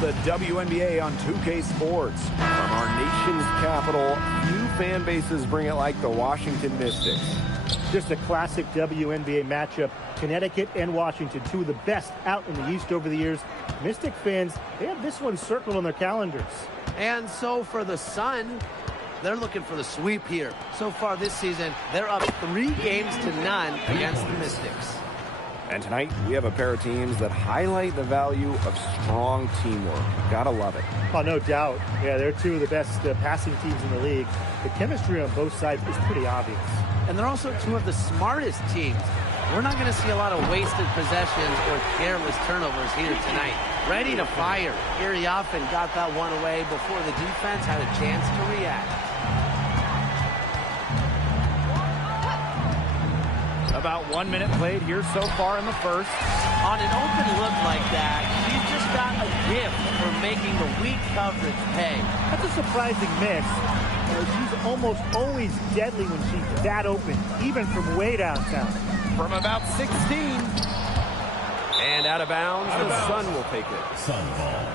the WNBA on 2K Sports. From our nation's capital, few fan bases bring it like the Washington Mystics. Just a classic WNBA matchup. Connecticut and Washington, two of the best out in the East over the years. Mystic fans, they have this one circled on their calendars. And so for the Sun, they're looking for the sweep here. So far this season, they're up 3 games to none against the Mystics. And tonight, we have a pair of teams that highlight the value of strong teamwork. Gotta love it. Oh, no doubt. Yeah, they're two of the best passing teams in the league. The chemistry on both sides is pretty obvious. And they're also two of the smartest teams. We're not going to see a lot of wasted possessions or careless turnovers here tonight. Ready to fire. Erie often got that one away before the defense had a chance to react. About 1 minute played here so far in the first. On an open look like that, she's just got a gift for making the weak coverage pay. That's a surprising miss. She's almost always deadly when she's that open, even from way downtown. From about 16. And out of bounds, the Sun will take it. Sun ball.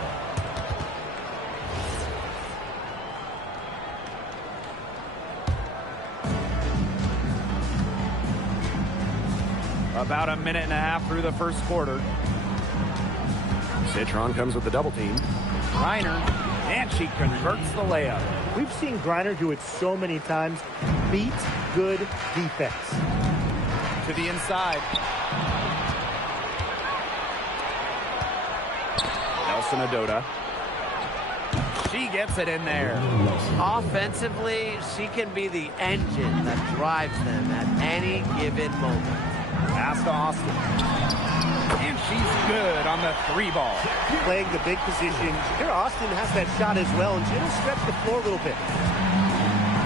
About a minute and a half through the first quarter. Citron comes with the double team. Griner, and she converts the layup. We've seen Griner do it so many times. Beat good defense. To the inside. Nelson Adota. She gets it in there. Offensively, she can be the engine that drives them at any given moment. Pass to Austin. And she's good on the 3 ball. Playing the big position. Here Austin has that shot as well, and she'll stretch the floor a little bit.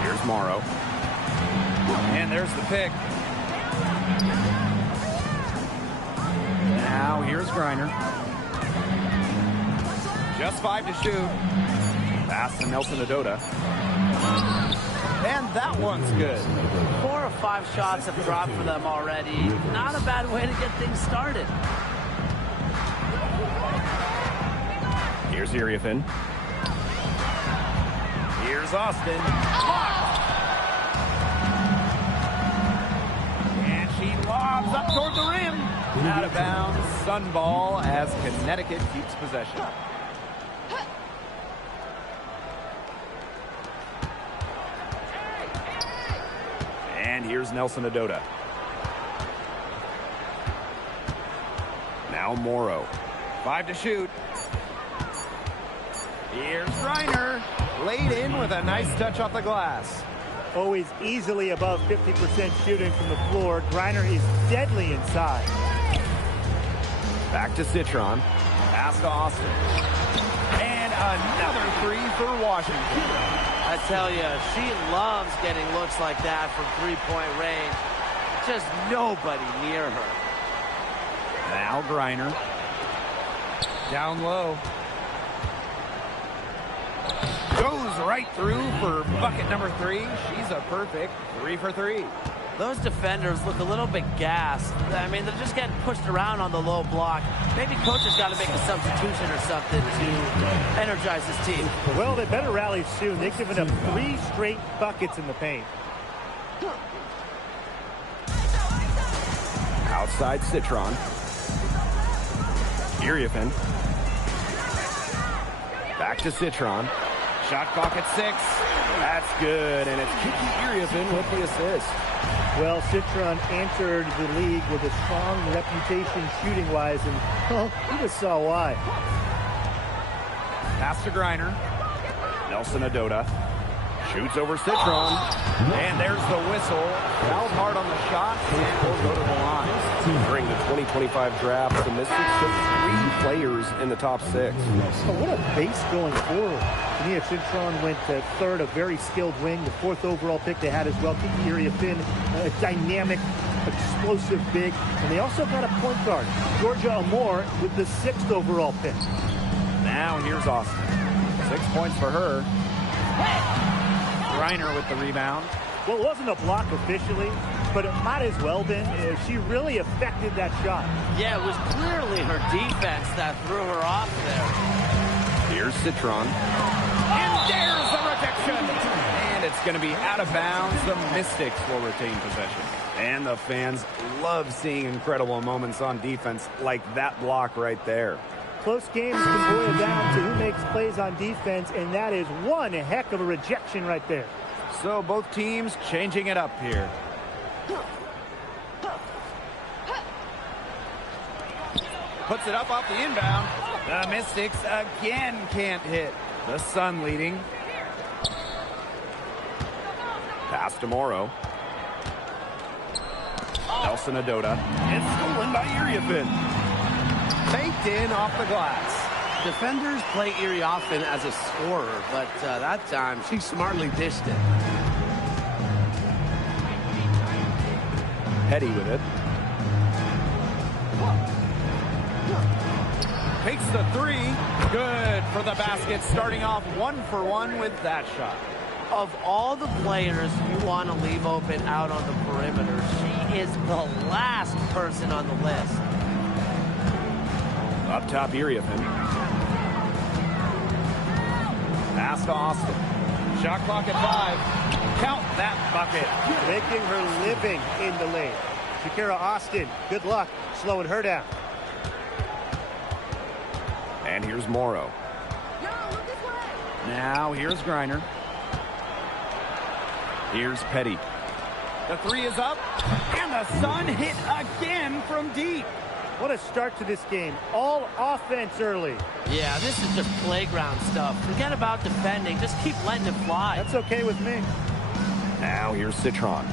Here's Morrow. And there's the pick. Now here's Griner. Just 5 to shoot. Pass to Nelson Adota. And that one's good. 4 or 5 shots have dropped for them already. Not a bad way to get things started. Here's Iriafin. Here's Austin. Blocked. And she lobs up toward the rim. Out of bounds. Sun ball as Connecticut keeps possession. And here's Nelson Adota. Now Morrow. 5 to shoot. Here's Griner. Laid in with a nice touch off the glass. Always easily above 50% shooting from the floor. Griner is deadly inside. Back to Citron. Pass to Austin. And another 3 for Washington. I tell you, she loves getting looks like that from 3-point range. Just nobody near her. Now Griner. Down low. Goes right through for bucket number 3. She's a perfect 3 for 3. Those defenders look a little bit gassed. I mean, they're just getting pushed around on the low block. Maybe coach has got to make a substitution or something to energize his team. Well, they better rally soon. They've given up 3 straight buckets in the paint. Outside Citron. Iriafin. Back to Citron. Shot clock at 6. That's good, and it's Kiki Iriafin with the assist. Well, Citron entered the league with a strong reputation shooting-wise, and, well, you just saw why. Pass to Griner. Nelson Adota. Shoots over Citron. And there's the whistle. Fouled hard on the shot, and will go to the line. During the 2025 draft, the Mystics took 3 players in the top 6. Oh, what a base going forward. Tania Citron went to 3rd, a very skilled wing, the 4th overall pick they had as well. Kiki Iriafin, a dynamic, explosive big. And they also got a point guard, Georgia Amore, with the 6th overall pick. Now here's Austin. 6 points for her. Griner with the rebound. Well, it wasn't a block officially, but it might as well been. She really affected that shot. Yeah, it was clearly her defense that threw her off there. Here's Citron. And there's the rejection. And it's going to be out of bounds. The Mystics will retain possession. And the fans love seeing incredible moments on defense like that block right there. Close games can boil down to who makes plays on defense, and that is one heck of a rejection right there. So both teams changing it up here. Puts it up off the inbound. The Mystics again can't hit. The Sun leading. Pass to Morrow. Nelson Adota. It's stolen by Iriafin. Faked in off the glass. Defenders play Erie often as a scorer, but that time she smartly dished it. Petty with it. Takes the three. Good for the basket. Starting off 1-for-1 with that shot. Of all the players you want to leave open out on the perimeter, she is the last person on the list. Up top, Iriafin. Pass to Austin. Shot clock at 5. Count that bucket. Making her living in the lane. Shakira Austin, good luck slowing her down. And here's Morrow. Now here's Griner. Here's Petty. The three is up, and the Sun hit again from deep. What a start to this game. All offense early. Yeah, this is just playground stuff. Forget about defending. Just keep letting it fly. That's okay with me. Now here's Citron.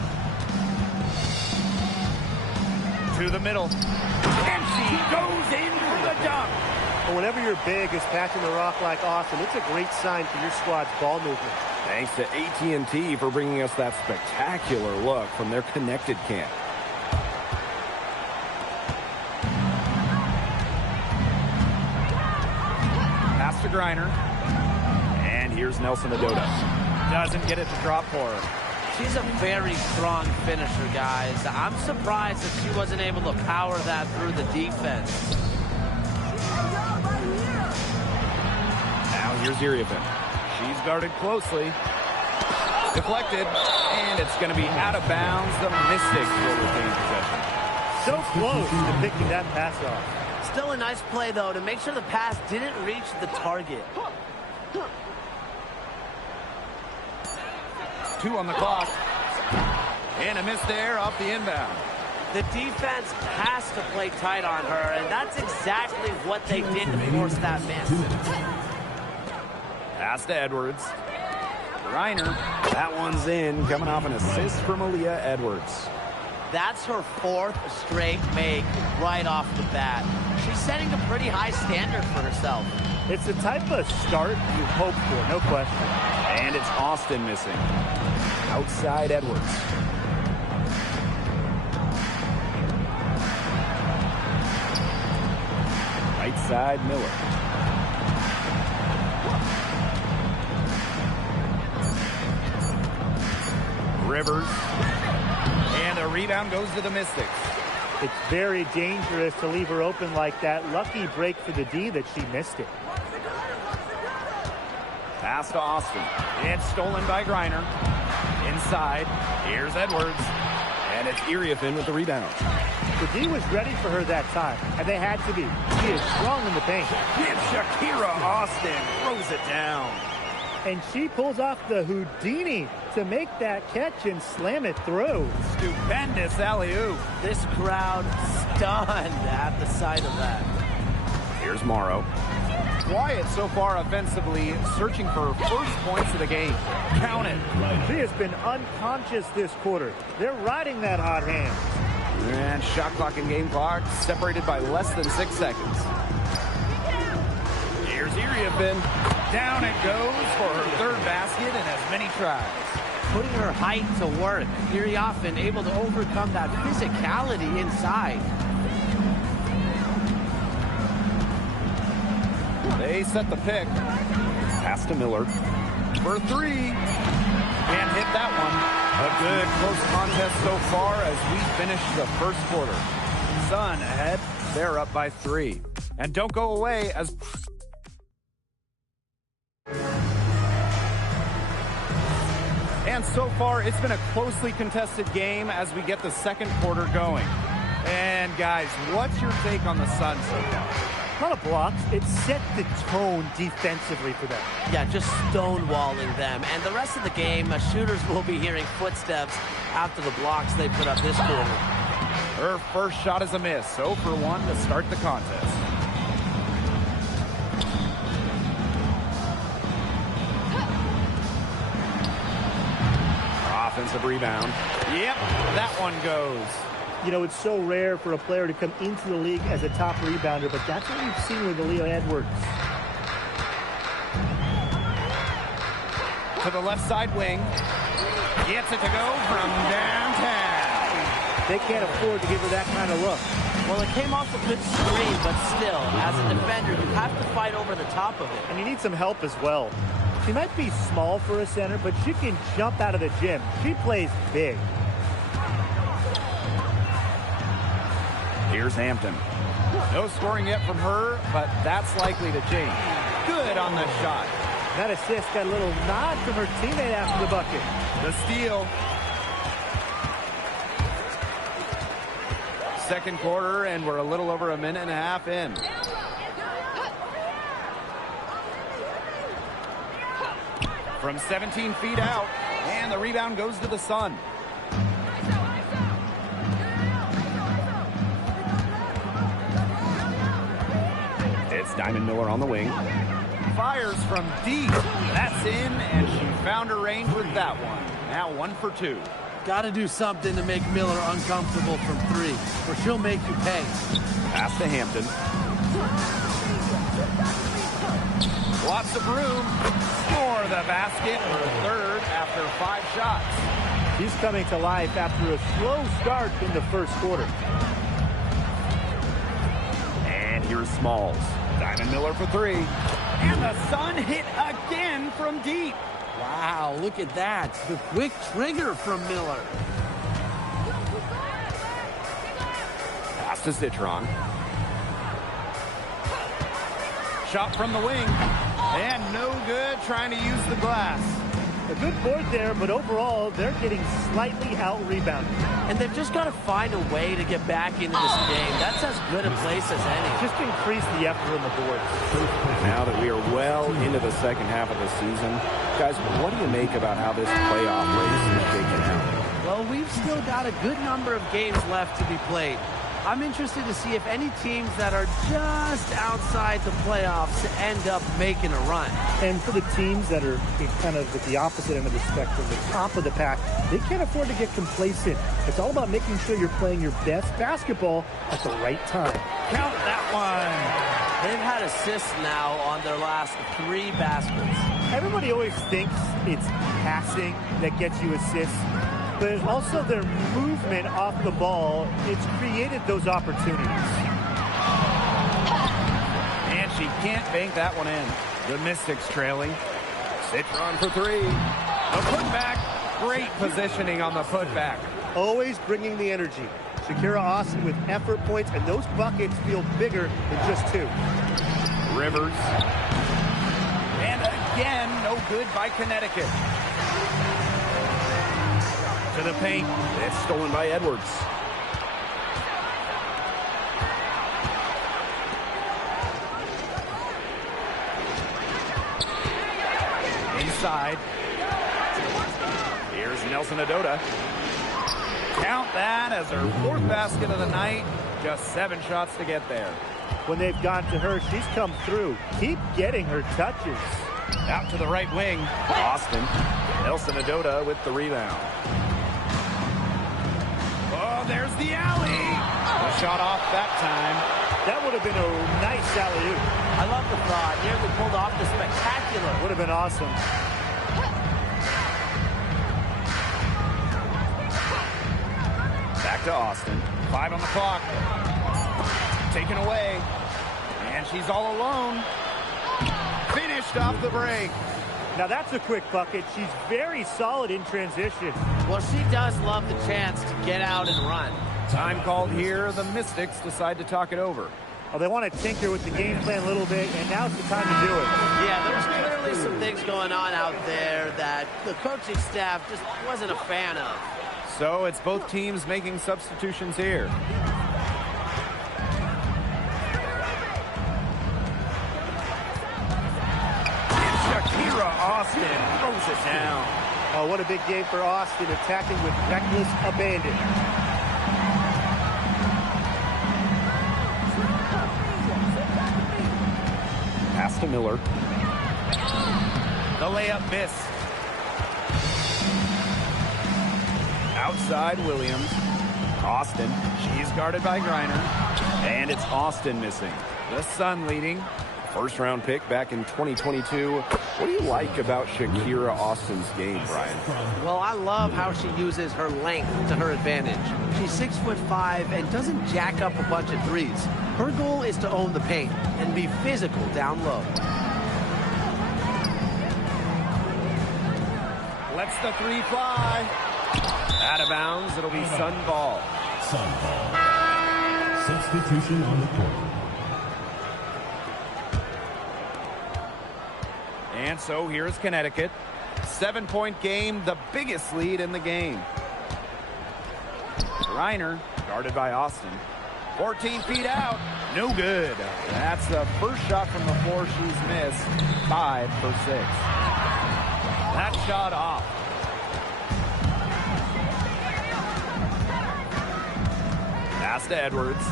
To the middle. And she goes in for the dunk. Well, whenever you're big is patching the rock like Austin, it's a great sign for your squad's ball movement. Thanks to AT&T for bringing us that spectacular look from their connected camp. Pass to Griner. And here's Nelson Adota. Doesn't get it to drop for her. She's a very strong finisher, guys. I'm surprised that she wasn't able to power that through the defense. Now here's Iriafin. She's guarded closely. Deflected. And it's going to be out of bounds. The Mystics will retain possession. So close to picking that pass off. Still a nice play, though, to make sure the pass didn't reach the target. 2 on the clock. And a miss there off the inbound. The defense has to play tight on her, and that's exactly what they did to force that miss. Pass to Edwards. Griner. That one's in, coming off an assist from Aaliyah Edwards. That's her 4th straight make right off the bat. She's setting a pretty high standard for herself. It's the type of start you hope for, no question. And it's Austin missing. Outside Edwards. Right side Miller. Rivers. And a rebound goes to the Mystics. It's very dangerous to leave her open like that. Lucky break for the D that she missed it. Pass to Austin. It's stolen by Griner. Inside. Here's Edwards. And it's Iriafin with the rebound. The D was ready for her that time, and they had to be. She is strong in the paint. And Shakira Austin throws it down. And she pulls off the Houdini to make that catch and slam it through. Stupendous alley-oop. This crowd stunned at the sight of that. Here's Morrow. Quiet so far offensively, searching for first points of the game. Count it. She has been unconscious this quarter. They're riding that hot hand. And shot clock and game clock separated by less than 6 seconds. Here's Iriafin. Down it goes for her 3rd basket in as many tries. Putting her height to work. Iriafin able to overcome that physicality inside. They set the pick. Pass to Miller. For 3. And hit that one. A good close contest so far as we finish the first quarter. Sun ahead. They're up by 3. And don't go away as And so far, it's been a closely contested game as we get the second quarter going. And guys, what's your take on the Suns so far? A lot of blocks. It set the tone defensively for them. Yeah, just stonewalling them. And the rest of the game, shooters will be hearing footsteps after the blocks they put up this quarter. Her first shot is a miss. 0 for 1 to start the contest. Offensive rebound. Yep, that one goes. You know, it's so rare for a player to come into the league as a top rebounder, but that's what we've seen with Aaliyah Edwards. To the left side wing. Gets it to go from downtown. They can't afford to give her that kind of look. Well, it came off a good screen, but still, as a defender, you have to fight over the top of it. And you need some help as well. She might be small for a center, but she can jump out of the gym. She plays big. Here's Hampton. No scoring yet from her, but that's likely to change. Good on the shot. That assist got a little nod from her teammate after the bucket. The steal. Second quarter, and we're a little over a minute and a half in. From 17 feet out, and the rebound goes to the Sun. It's Diamond Miller on the wing. Fires from deep. That's in, and she found her range with that one. Now 1 for 2. Got to do something to make Miller uncomfortable from 3, or she'll make you pay. Pass to Hampton. Lots of room. Score the basket. Her third after 5 shots. She's coming to life after a slow start in the first quarter. And here's Smalls. Diamond Miller for 3. And the Sun hit again from deep. Wow, look at that. The quick trigger from Miller. Pass to Citron. Shot from the wing. And no good, trying to use the glass. A good board there, but overall, they're getting slightly out-rebounded. And they've just got to find a way to get back into this game. That's as good a place as any. Just increase the effort on the board. Now that we are well into the second half of the season, guys, what do you make about how this playoff race is shaking out? Well, we've still got a good number of games left to be played. I'm interested to see if any teams that are just outside the playoffs end up making a run. And for the teams that are kind of at the opposite end of the spectrum, the top of the pack, they can't afford to get complacent. It's all about making sure you're playing your best basketball at the right time. Count that one. They've had assists now on their last 3 baskets. Everybody always thinks it's passing that gets you assists, but also their movement off the ball, it's created those opportunities. And she can't bank that one in. The Mystics trailing. Citron for 3. The putback. Great positioning on the putback. Always bringing the energy. Shakira Austin with effort points, and those buckets feel bigger than just 2. Rivers. And again, no good by Connecticut. To the paint. It's stolen by Edwards. Inside. Here's Nelson Adota. Count that as her 4th basket of the night. Just 7 shots to get there. When they've gone to her, she's come through. Keep getting her touches. Out to the right wing. Austin. Nelson Adota with the rebound. Oh, there's the alley. The shot off that time. That would have been a nice alley-oop. I love the thought. Nearly pulled off the spectacular. Would have been awesome. Back to Austin. 5 on the clock. Taken away. And she's all alone. Finished off the break. Now that's a quick bucket. She's very solid in transition. Well, she does love the chance to get out and run. Time called here. The Mystics decide to talk it over. Oh, they want to tinker with the game plan a little bit, and now's the time to do it. Yeah, there's clearly some things going on out there that the coaching staff just wasn't a fan of. So it's both teams making substitutions here. And Shakira Austin throws it down. Oh, what a big game for Austin, attacking with reckless abandon. Pass to Miller. The layup missed. Outside Williams. Austin. She's guarded by Griner. And it's Austin missing. The Sun leading. First round pick back in 2022. What do you like about Shakira Austin's game, Brian? Well, I love how she uses her length to her advantage. She's 6'5" and doesn't jack up a bunch of threes. Her goal is to own the paint and be physical down low. Lets the three fly. Out of bounds. It'll be Sun ball. Sun ball. Substitution on the court. And so here's Connecticut. 7-point game, the biggest lead in the game. Reiner, guarded by Austin. 14 feet out, no good. That's the first shot from the floor she's missed. 5 for 6. That shot off. Pass to Edwards.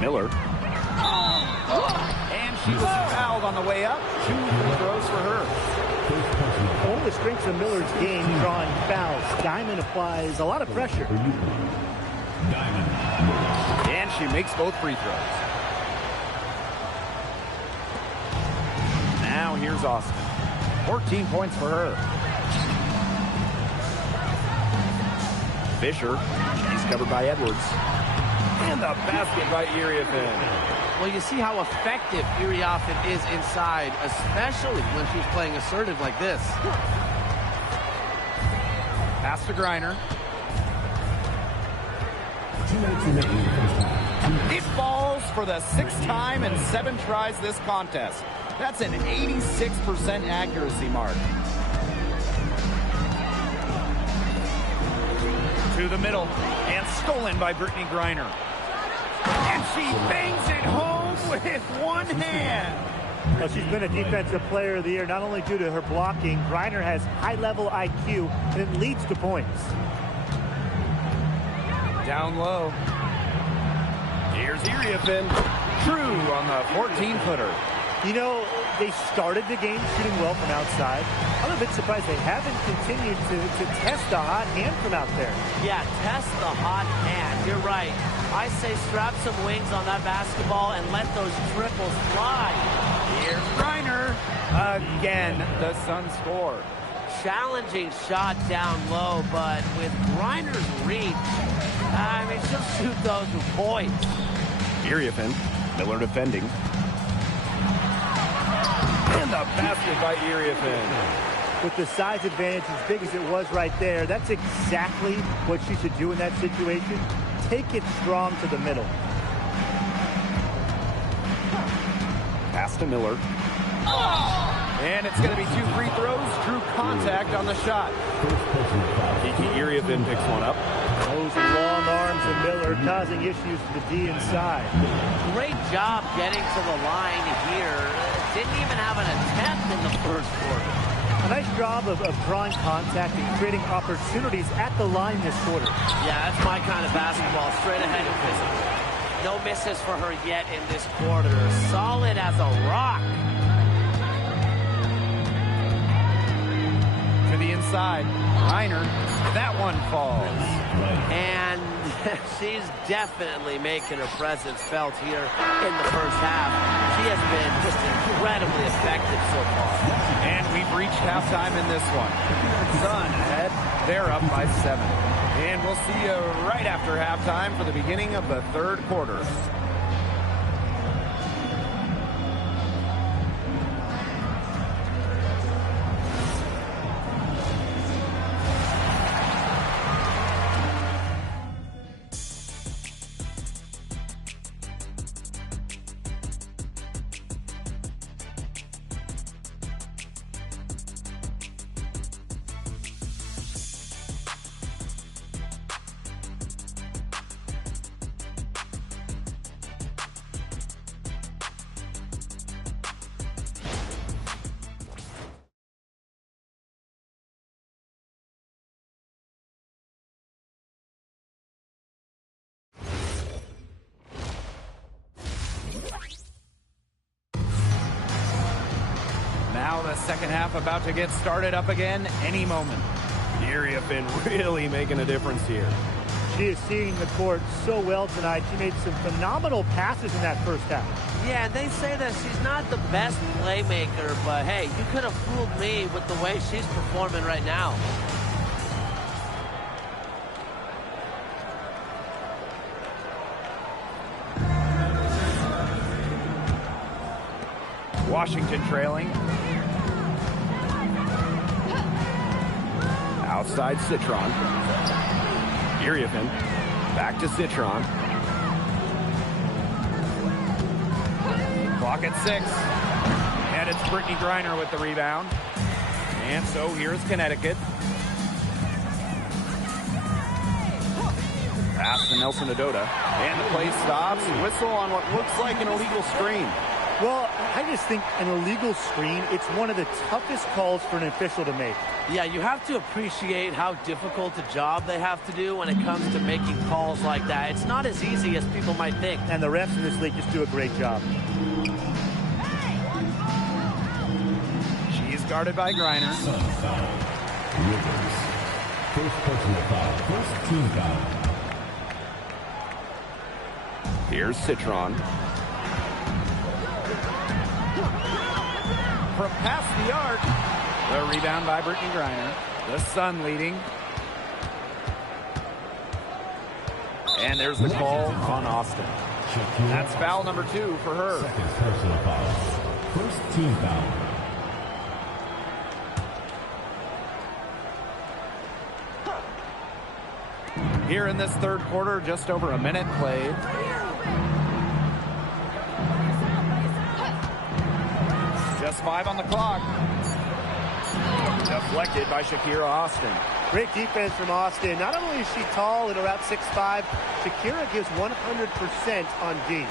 Miller. And she was fouled on the way up. 2 free throws for her. One of the strengths of Miller's game, drawing fouls. Diamond applies a lot of pressure. Diamond. And she makes both free throws. Now here's Austin. 14 points for her. Fisher. She's covered by Edwards. And the basket by Iriafen. Well, you see how effective Iriafen is inside, especially when she's playing assertive like this. Pass to Griner. 2 minutes remaining in the first half. It falls for the 6th time in 7 tries this contest. That's an 86% accuracy mark. To the middle, and stolen by Brittany Griner. And she bangs it home with one hand. Well, she's been a defensive player of the year, not only due to her blocking. Griner has high-level IQ, and it leads to points. Down low. Here's Iriafen. True on the 14-footer. You know, they started the game shooting well from outside. I'm a bit surprised they haven't continued to test the hot hand from out there. Yeah, test the hot hand. You're right. I say strap some wings on that basketball and let those triples fly. Here's Griner. Again, the Suns score. Challenging shot down low, but with Griner's reach, I mean, she'll shoot those with poise. Iriafen. Miller defending. And the basket by Iriafen. With the size advantage as big as it was right there, that's exactly what she should do in that situation. Take it strong to the middle. Pass to Miller. And it's going to be 2 free throws. True contact on the shot. Kiki Iriafen picks one up. Those long arms of Miller causing issues to the D inside. Great job getting to the line here. Didn't even have an attempt in the first quarter. A nice job of drawing contact and creating opportunities at the line this quarter. Yeah, that's my kind of basketball. Straight ahead and physical. No misses for her yet in this quarter. Solid as a rock. To the inside. Reiner. That one falls. And she's definitely making her presence felt here in the first half. She has been just incredibly effective so far. And we've reached halftime in this one. Sun ahead. They're up by 7. And we'll see you right after halftime for the beginning of the 3rd quarter. second half about to get started up again any moment. Iriafen really making a difference here. She is seeing the court so well tonight. She made some phenomenal passes in that first half. Yeah, and they say that she's not the best playmaker, but hey, you could have fooled me with the way she's performing right now. Washington trailing. Outside Citron. Iriafen back to Citron. Clock at 6. And it's Brittany Griner with the rebound. And so here's Connecticut. Pass to Nelson Adota. And the play stops. Whistle on what looks like an illegal screen. Well, I just think an illegal screen, it's one of the toughest calls for an official to make. Yeah, you have to appreciate how difficult a job they have to do when it comes to making calls like that. It's not as easy as people might think. And the refs in this league just do a great job. She's guarded by Griner. First personal foul. First team foul. Here's Citron. From past the arc. The rebound by Brittany Griner. The Sun leading. And there's the call on Austin. That's foul number 2 for her. Second personal foul. First team foul. Here in this third quarter, just over a minute played. Just 5 on the clock. Deflected by Shakira Austin. Great defense from Austin. Not only is she tall at around 6'5", Shakira gives 100% on D.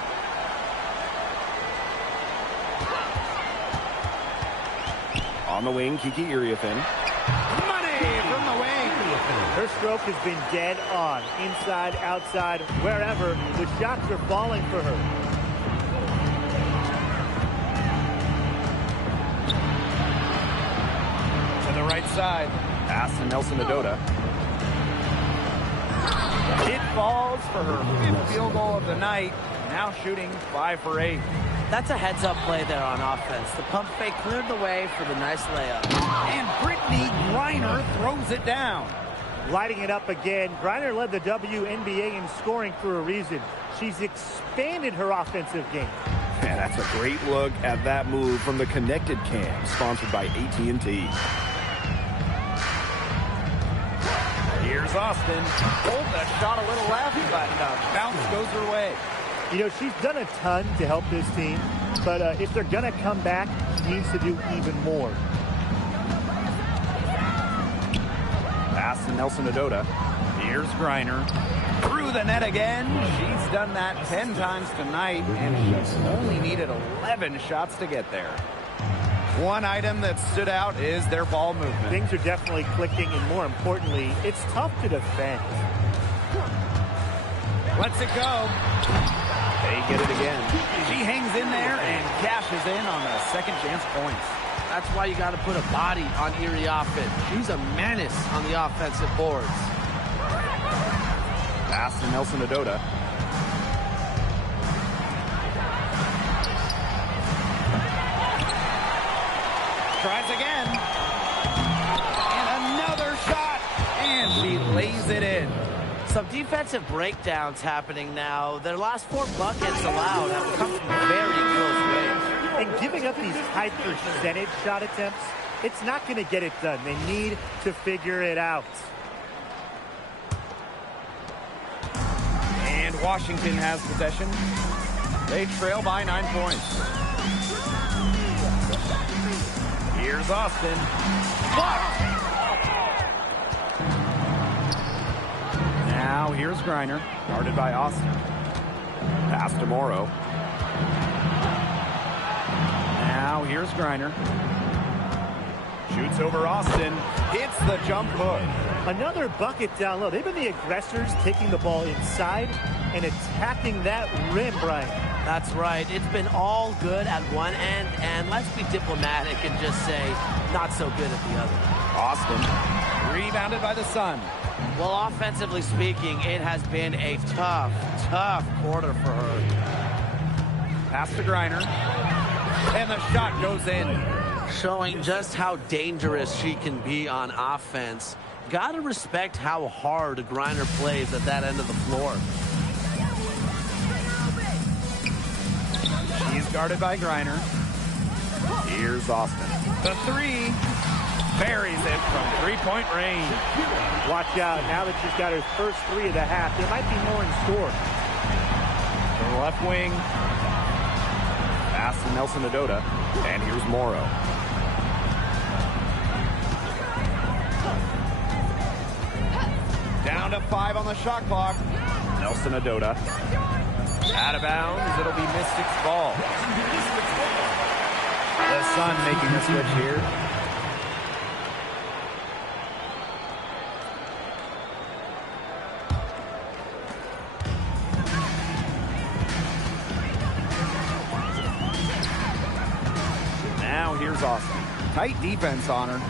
On the wing, Kiki Iriafen. Money from the wing. Her stroke has been dead on. Inside, outside, wherever. The shots are falling for her. Right side. Pass to Nelson Adota. It falls for her 5th field goal of the night. Now shooting 5 for 8. That's a heads-up play there on offense. The pump fake cleared the way for the nice layup. And Brittany Griner throws it down. Lighting it up again. Griner led the WNBA in scoring for a reason. She's expanded her offensive game. And that's a great look at that move from the Connected Cam, sponsored by AT&T. Here's Austin. Hold that shot a little left, but bounce goes her way. You know, she's done a ton to help this team, but if they're going to come back, she needs to do even more. Pass to Nelson Adota. Here's Griner. Through the net again. She's done that 10 times tonight, and she's only needed 11 shots to get there. One item that stood out is their ball movement. Things are definitely clicking, and more importantly, it's tough to defend. Lets it go. They get it again. She hangs in there and cashes in on the second chance points. That's why you got to put a body on Iriafen. She's a menace on the offensive boards. Pass to Nelson Adota. Tries again. And another shot. And she lays it in. Some defensive breakdowns happening now. Their last 4 buckets allowed have come from very close range. And giving up these high percentage shot attempts, it's not going to get it done. They need to figure it out. And Washington has possession. They trail by 9 points. Here's Austin. Blocked. Now here's Griner, guarded by Austin. Pass to Morrow. Now here's Griner. Shoots over Austin. Hits the jump hook. Another bucket down low. They've been the aggressors taking the ball inside and attacking that rim, Brian. That's right. It's been all good at one end, and let's be diplomatic and just say not so good at the other. Austin, rebounded by the Sun. Well, offensively speaking, it has been a tough, tough quarter for her. Pass to Griner, and the shot goes in. Showing just how dangerous she can be on offense. Gotta respect how hard Griner plays at that end of the floor. He's guarded by Griner. Here's Austin. The three. Buries it from three-point range. Watch out. Now that she's got her first three of the half, there might be more in store. To the left wing. Pass to Nelson Adota. And here's Morrow. Down to 5 on the shot clock. Nelson Adota. Out of bounds. It'll be Mystics ball. The Sun making the switch here. Now here's Austin. Tight defense on her.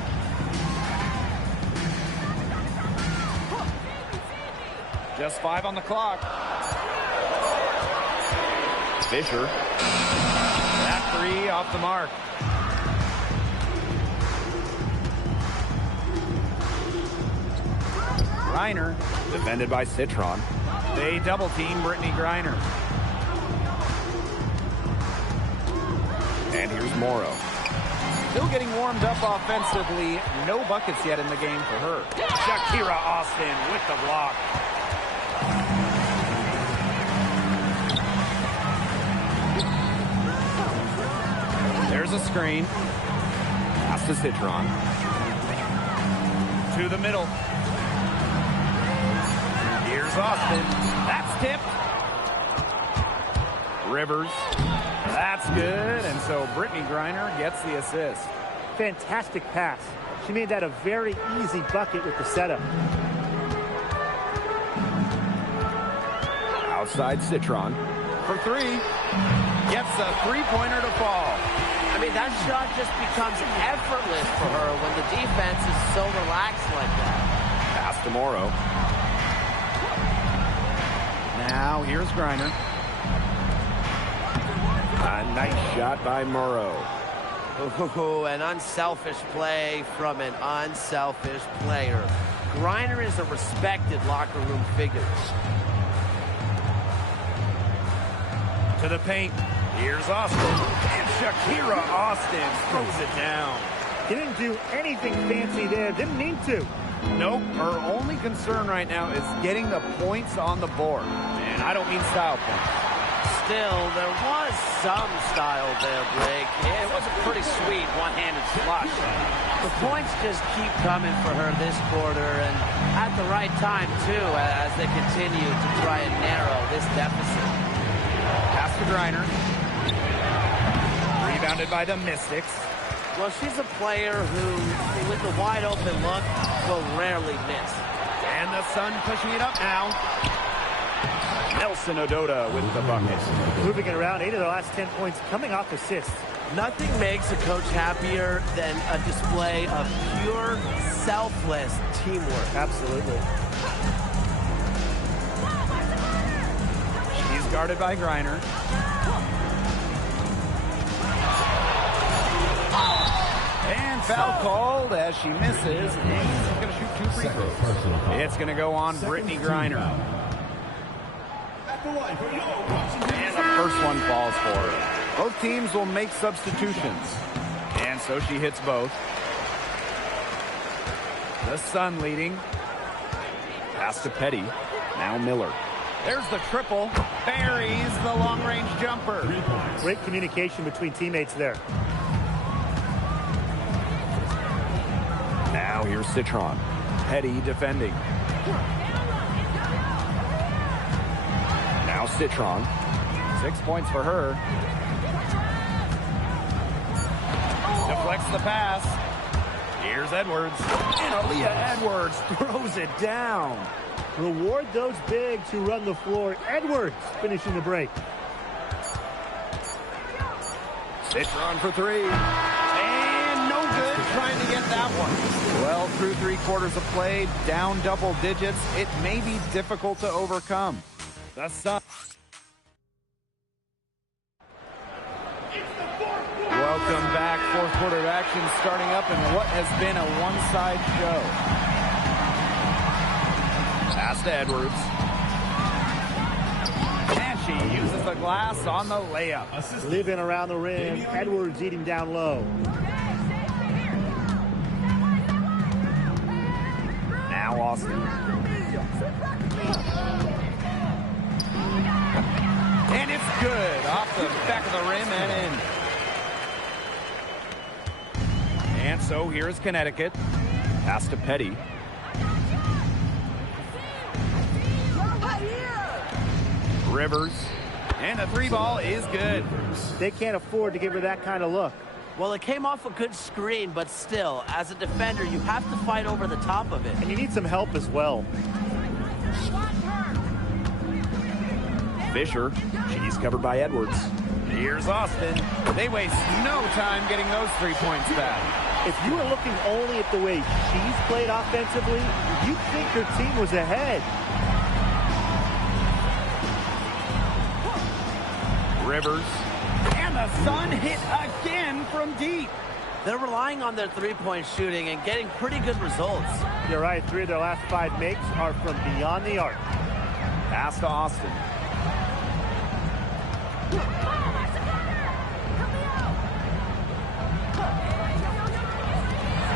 Just 5 on the clock. Fisher. That three off the mark. Griner, defended by Citron. They double team Brittany Griner. And here's Morrow. Still getting warmed up offensively. No buckets yet in the game for her. Shakira Austin with the block. There's a screen. Pass to Citron. To the middle. Here's Austin. That's tipped. Rivers. That's good. And so Brittany Griner gets the assist. Fantastic pass. She made that a very easy bucket with the setup. Outside Citron. For three. Gets a three-pointer to fall. I mean, that shot just becomes effortless for her when the defense is so relaxed like that. Pass to Morrow. Now here's Griner. A nice shot by Morrow. Ooh, an unselfish play from an unselfish player. Griner is a respected locker room figure. To the paint. Here's Austin. And Shakira Austin throws it down. Didn't do anything fancy there. Didn't need to. Nope. Her only concern right now is getting the points on the board. And I don't mean style points. Still, there was some style there, Blake. It was a pretty sweet one-handed flush. The points just keep coming for her this quarter, and at the right time, too, as they continue to try and narrow this deficit. Pass to Griner. Rebounded by the Mystics. Well, she's a player who, with the wide-open look, will rarely miss. And the Sun pushing it up now. Nelson Adota with the bucket. Moving it around, 8 of the last 10 points coming off assists. Nothing makes a coach happier than a display of pure, selfless teamwork. Absolutely. She's guarded by Griner. And foul called as she misses. And she's going to shoot 2 free throws. It's going to go on Brittany Griner. And the first one falls for her. Both teams will make substitutions. And so she hits both. The Sun leading. Pass to Petty. Now Miller. There's the triple. Buries the long-range jumper. Great communication between teammates there. Now here's Citron. Petty defending. Now Citron. 6 points for her. Deflects the pass. Here's Edwards. And Aaliyah Edwards throws it down. Reward those bigs who run the floor. Edwards finishing the break. Citron for three. And no good trying to get that one. Well, through 3 quarters of play, down double digits, it may be difficult to overcome. The Suns. Welcome back. 4th quarter of action starting up in what has been a one-side show. Pass to Edwards. And she uses the glass on the layup. Living around the rim. Edwards eating down low. Now Austin. And it's good. Off the back of the rim and in. And so here's Connecticut. Pass to Petty. Rivers. And the 3 ball is good. They can't afford to give her that kind of look. Well, it came off a good screen, but still, as a defender, you have to fight over the top of it. And you need some help as well. Fisher. She's covered by Edwards. Here's Austin. They waste no time getting those 3 points back. If you were looking only at the way she's played offensively, you'd think her team was ahead. Rivers. And the Sun hit again from deep. They're relying on their 3-point shooting and getting pretty good results. You're right. 3 of their last 5 makes are from beyond the arc. Pass to Austin.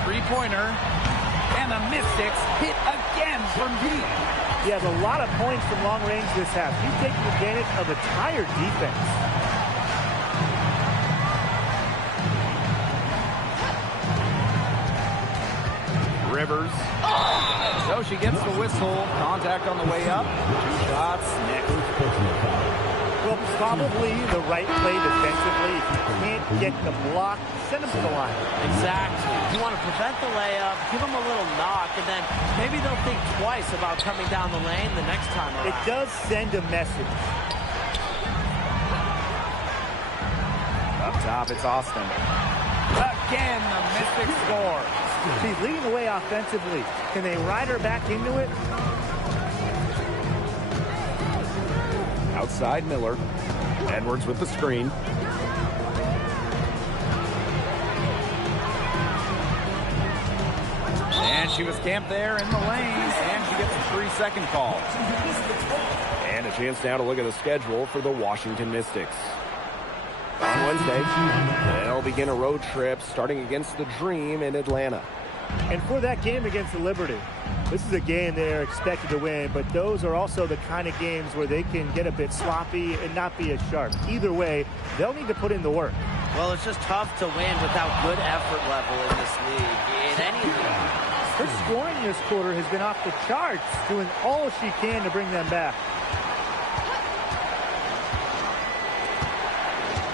Three-pointer. And the Mystics hit again from deep. He has a lot of points from long range this half. He's taking advantage of a tired defense. Rivers. So she gets the whistle. Contact on the way up. 2 shots. Nick. Well, probably the right play defensively. If you can't get the block, send him to the line. Exactly. You want to prevent the layup, give them a little knock, and then maybe they'll think twice about coming down the lane the next time around. It does send a message. Up top, it's Austin. Again, the Mystics score. She's leading the way offensively. Can they ride her back into it? Outside Miller. Edwards with the screen. And she was camped there in the lane, and she gets a 3-second call. And a chance now to look at the schedule for the Washington Mystics. On Wednesday, they'll begin a road trip starting against the Dream in Atlanta. And for that game against the Liberty, this is a game they're expected to win, but those are also the kind of games where they can get a bit sloppy and not be as sharp. Either way, they'll need to put in the work. Well, it's just tough to win without good effort level in this league, in any league. Her scoring this quarter has been off the charts, doing all she can to bring them back.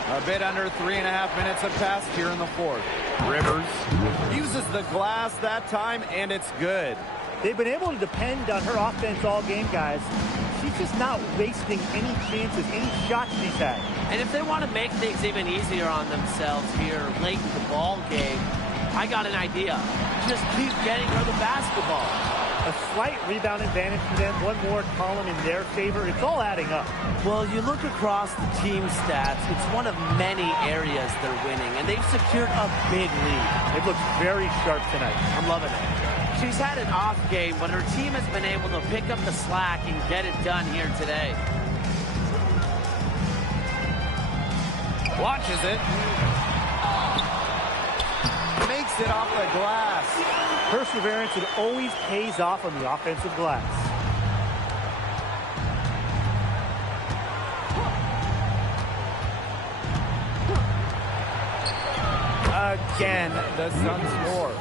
A bit under 3.5 minutes have passed here in the 4th. Rivers uses the glass that time, and it's good. They've been able to depend on her offense all game, guys. She's just not wasting any chances, any shots she's had. And if they want to make things even easier on themselves here late in the ball game, I got an idea. Just keep getting her the basketball. A slight rebound advantage for them, one more column in their favor. It's all adding up. Well, you look across the team stats, it's one of many areas they're winning, and they've secured a big lead. It looks very sharp tonight. I'm loving it. She's had an off game, but her team has been able to pick up the slack and get it done here today. Watches it. Makes it off the glass. Perseverance, it always pays off on the offensive glass. Again, the Suns score.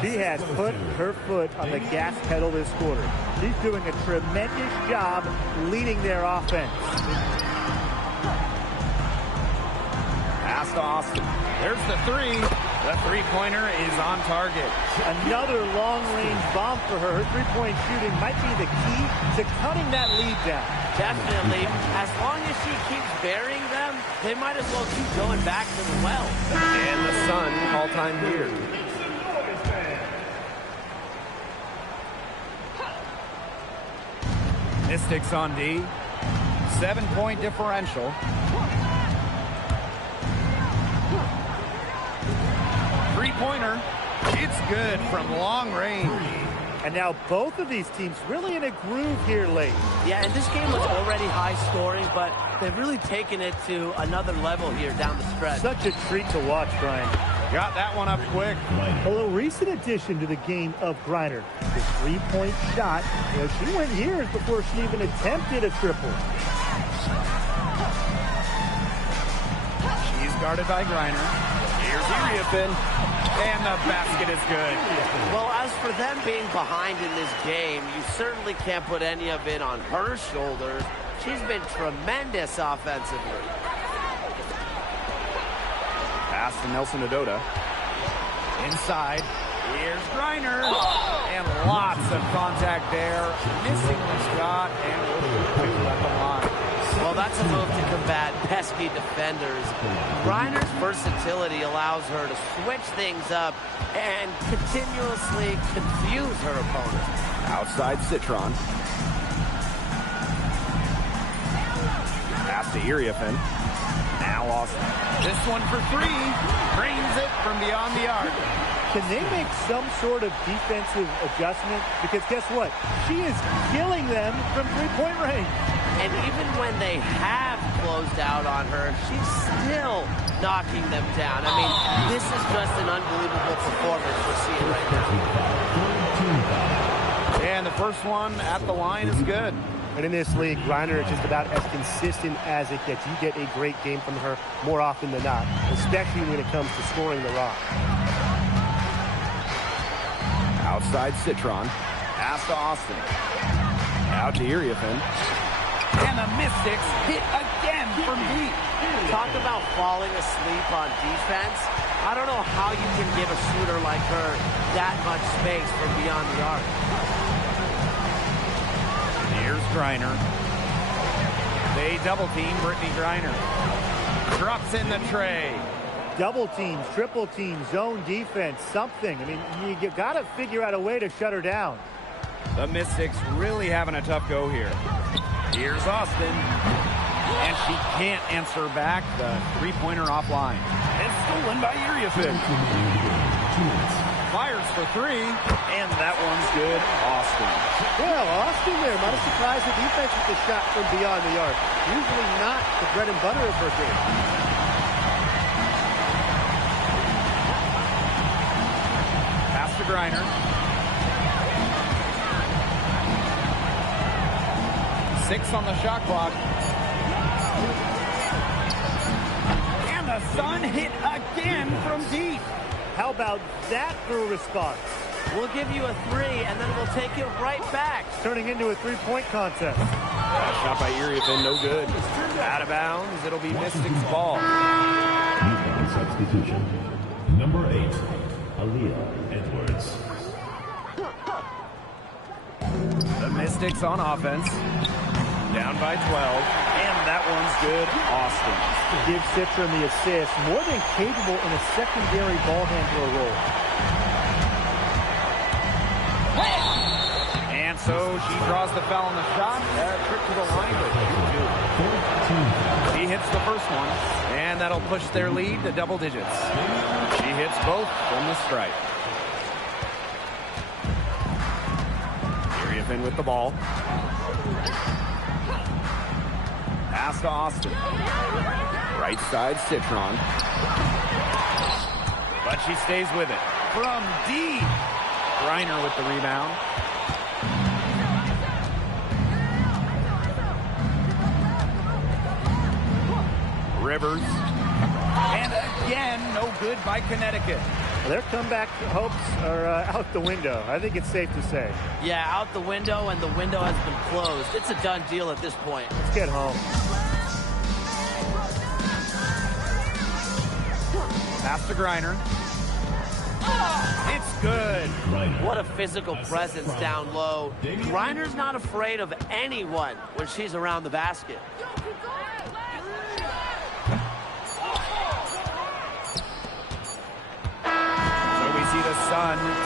She has put her foot on the gas pedal this quarter. She's doing a tremendous job leading their offense. Pass to Austin. There's the 3. The 3-pointer is on target. Another long-range bomb for her. Her 3-point shooting might be the key to cutting that lead down. Definitely. As long as she keeps burying them, they might as well keep going back to the well. And the Sun call time here. Mystics on D. 7-point differential. Three-pointer. It's good from long range. And now both of these teams really in a groove here late. Yeah, and this game was already high scoring, but they've really taken it to another level here down the stretch. Such a treat to watch, Brian. Got that one up quick. A little recent addition to the game of Griner. The three-point shot. You know, she went years before she even attempted a triple. She's guarded by Griner. Here's Iriafin. And the basket is good. Well, as for them being behind in this game, you certainly can't put any of it on her shoulders. She's been tremendous offensively. Pass to Nelson Adota. Inside. Here's Griner. And lots of contact there. Missing the shot. And we'll shoot two at the line. Well, that's a move to combat pesky defenders. Griner's versatility allows her to switch things up and continuously confuse her opponent. Outside Citron. Pass to Iriafin. Now Austin. This one for three. Brings it from beyond the arc. Can they make some sort of defensive adjustment? Because guess what? She is killing them from three-point range. And even when they have closed out on her, she's still knocking them down. I mean, this is just an unbelievable performance we're seeing right now. And the first one at the line is good. And in this league, Griner is just about as consistent as it gets. You get a great game from her more often than not, especially when it comes to scoring the rock. Outside Citron. Pass to Austin. Out to Iriafin. And the Mystics hit again from deep. Talk about falling asleep on defense. I don't know how you can give a shooter like her that much space from beyond the arc. Here's Griner. They double team Brittany Griner. Drops in the tray. Double teams, triple teams, zone defense, something. I mean, you got to figure out a way to shut her down. The Mystics really having a tough go here. Here's Austin. And she can't answer back. The three-pointer offline. And stolen by Iriafin. Fires for three. And that one's good. Austin. Well, Austin there might have surprised the defense with the shot from beyond the arc. Usually not the bread and butter of her game. Pass to Griner. 6 on the shot clock. And the Sun hit again from deep. How about that for a response? We'll give you a three, and then we'll take it right back. Turning into a three-point contest. Shot by Iriafin, no good. Out of bounds, it'll be Mystics ball. Defense substitution. Number 8, Aaliyah Edwards. The Mystics on offense. Down by 12. And that one's good. Austin. Give Citron the assist. More than capable in a secondary ball handler role. And so she draws the foul on the shot. Trip to the line, but she hits the first one. And that'll push their lead to double digits. She hits both from the stripe. Iriafin with the ball. Pass to Austin. Right side, Citron. But she stays with it. From deep. Griner with the rebound. Rivers. And again, no good by Connecticut. Well, their comeback hopes are out the window. I think it's safe to say. Yeah, out the window, and the window has been closed. It's a done deal at this point. Let's get home. Pass to Griner. It's good. What a physical presence down low. Griner's not afraid of anyone when she's around the basket.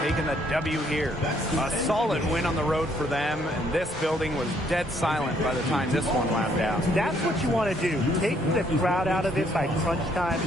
taking the W here. A solid win on the road for them, and this building was dead silent by the time this one wound down. That's what you want to do. Take the crowd out of it by crunch time.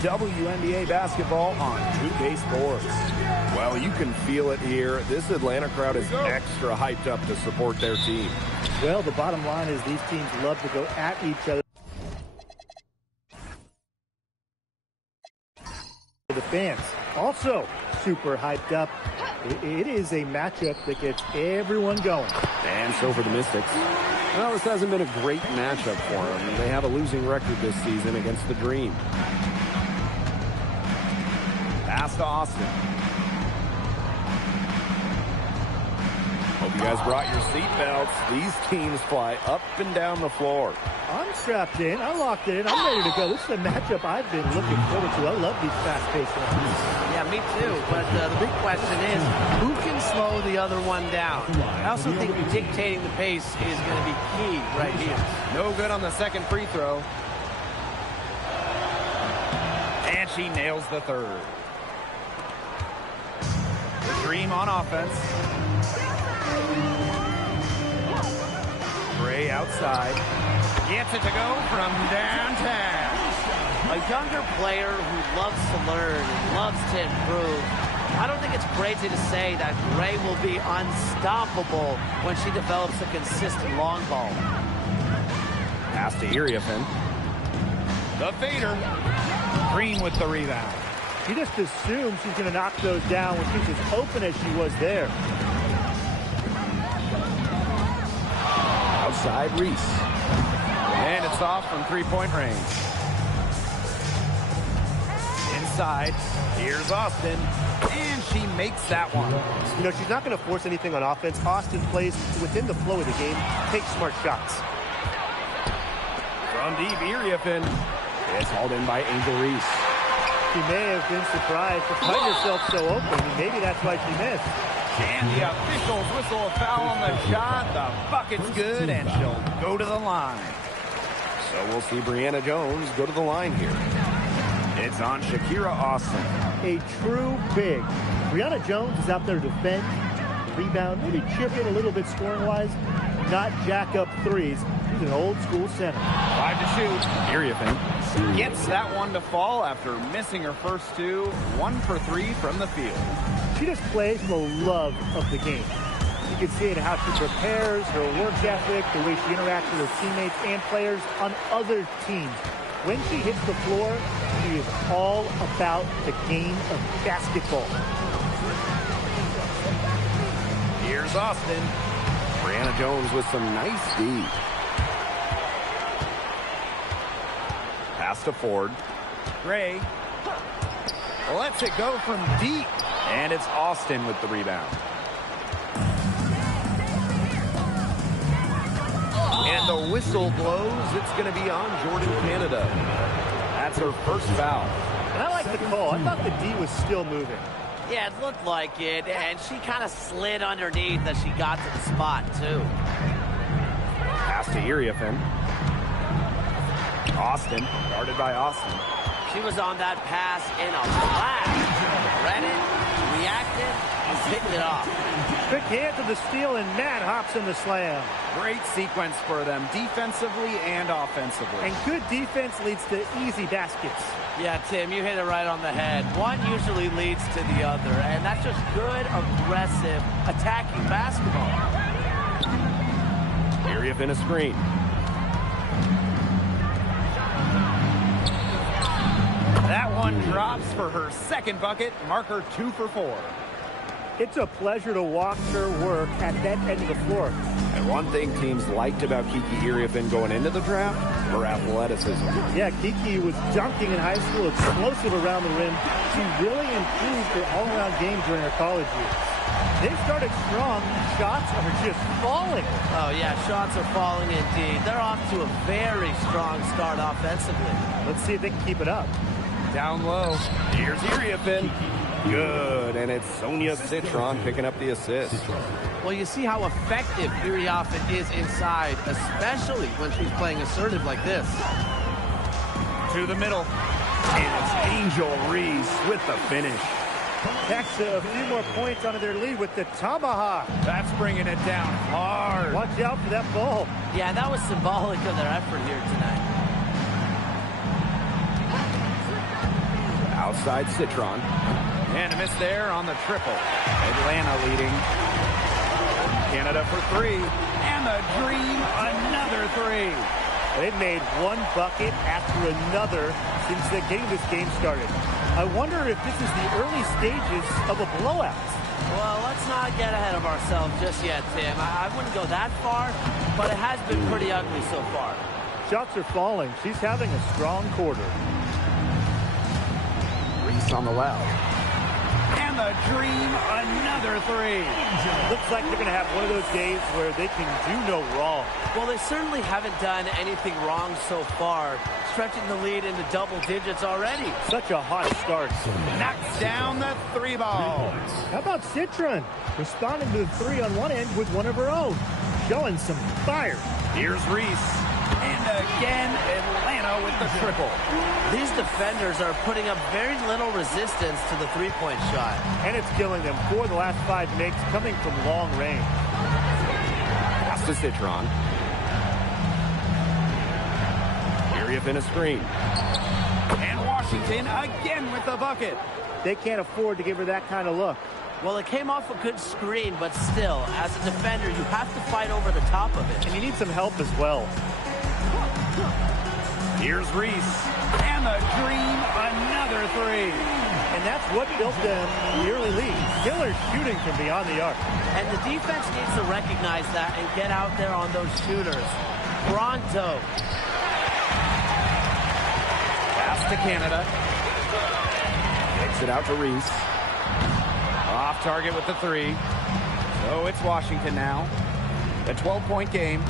WNBA basketball on 2K Sports. Well, you can feel it here. This Atlanta crowd is extra hyped up to support their team. Well, the bottom line is these teams love to go at each other. The fans also super hyped up. It is a matchup that gets everyone going. And so for the Mystics, well, this hasn't been a great matchup for them. They have a losing record this season against the Dream. Pass to Austin. Hope you guys brought your seatbelts. These teams fly up and down the floor. I'm strapped in. I locked it in. I'm ready to go. This is a matchup I've been looking forward to. I love these fast-paced ones. Yeah, me too. But the big question is, who can slow the other one down? I also think dictating the pace is going to be key right here. No good on the second free throw. And she nails the third. The Dream on offense. Gray outside. Gets it to go from downtown. A younger player who loves to learn and loves to improve. I don't think it's crazy to say that Gray will be unstoppable when she develops a consistent long ball. Pass to Iriafin. The fader. Green with the rebound. She just assumes she's going to knock those down when she's as open as she was there. Outside Reese. And it's off from three-point range. Inside. Here's Austin. And she makes that one. You know, she's not going to force anything on offense. Austin plays within the flow of the game, takes smart shots. From deep, Iriafin. It's hauled in by Angel Reese. She may have been surprised to find herself so open, and maybe that's why she missed. And the officials whistle a foul on the shot. The bucket's good, and she'll go to the line. So we'll see Brianna Jones go to the line here. It's on Shakira Austin. A true big. Brianna Jones is out there to defend, rebound, maybe chip in a little bit scoring-wise, not jack up threes. She's an old-school center. 5 to shoot. Iriafin gets that one to fall after missing her first two. 1 for 3 from the field. She just plays from the love of the game. You can see it in how she prepares, her work ethic, the way she interacts with her teammates and players on other teams. When she hits the floor, she is all about the game of basketball. Here's Austin. Brianna Jones with some nice D. Pass to Ford. Gray lets it go from deep. And it's Austin with the rebound. And the whistle blows. It's going to be on Jordan Canada. That's her first foul. And I like the call. I thought the D was still moving. Yeah, it looked like it, and she kind of slid underneath as she got to the spot, too. Pass to Iriafen. Austin, guarded by Austin. She was on that pass in a flash. Read it, reacted, and picked it off. Quick hand to the steal, and Matt hops in the slam. Great sequence for them, defensively and offensively. And good defense leads to easy baskets. Yeah, Tim, you hit it right on the head. One usually leads to the other, and that's just good, aggressive, attacking basketball. Iriafen a screen. That one drops for her second bucket. Marker 2 for 4. It's a pleasure to watch her work at that end of the floor. And one thing teams liked about Kiki Iriafen going into the draft, her athleticism. Yeah, Kiki was dunking in high school, explosive around the rim. She really improved her all-around game during her college years. They started strong. Shots are just falling. Oh, yeah, shots are falling indeed. They're off to a very strong start offensively. Let's see if they can keep it up. Down low. Here's Iriafen. Good, and it's Sonia Citron picking up the assist. Well, you see how effective Iriafen is inside, especially when she's playing assertive like this. To the middle. And it's Angel Reese with the finish. Tacks a few more points onto their lead with the tomahawk. That's bringing it down hard. Watch out for that ball. Yeah, that was symbolic of their effort here tonight. Outside Citron. And a miss there on the triple. Atlanta leading. Canada for 3. And the Dream, another 3. They've made one bucket after another since the this game started. I wonder if this is the early stages of a blowout. Well, let's not get ahead of ourselves just yet, Tim. I wouldn't go that far, but it has been pretty ugly so far. Shots are falling. She's having a strong quarter. Reese on the left. And the Dream, another 3. Looks like they're going to have one of those days where they can do no wrong. Well, they certainly haven't done anything wrong so far, stretching the lead into double digits already. Such a hot start. Knocks down the 3 ball. How about Citron? Responding to the 3 on one end with one of her own. Showing some fire. Here's Reese. And again, Atlanta with the triple. These defenders are putting up very little resistance to the three-point shot. And it's killing them. 4 of the last 5 makes coming from long range. Pass to Citron. Iriafen a screen. And Washington again with the bucket. They can't afford to give her that kind of look. Well, it came off a good screen, but still, as a defender, you have to fight over the top of it. And you need some help as well. Here's Reese. And the Dream, another 3. And that's what built them the early lead. Killer shooting from beyond the arc. And the defense needs to recognize that and get out there on those shooters. Pronto. Pass to Canada. Takes it out to Reese. Off target with the 3. So it's Washington now. A 12-point game.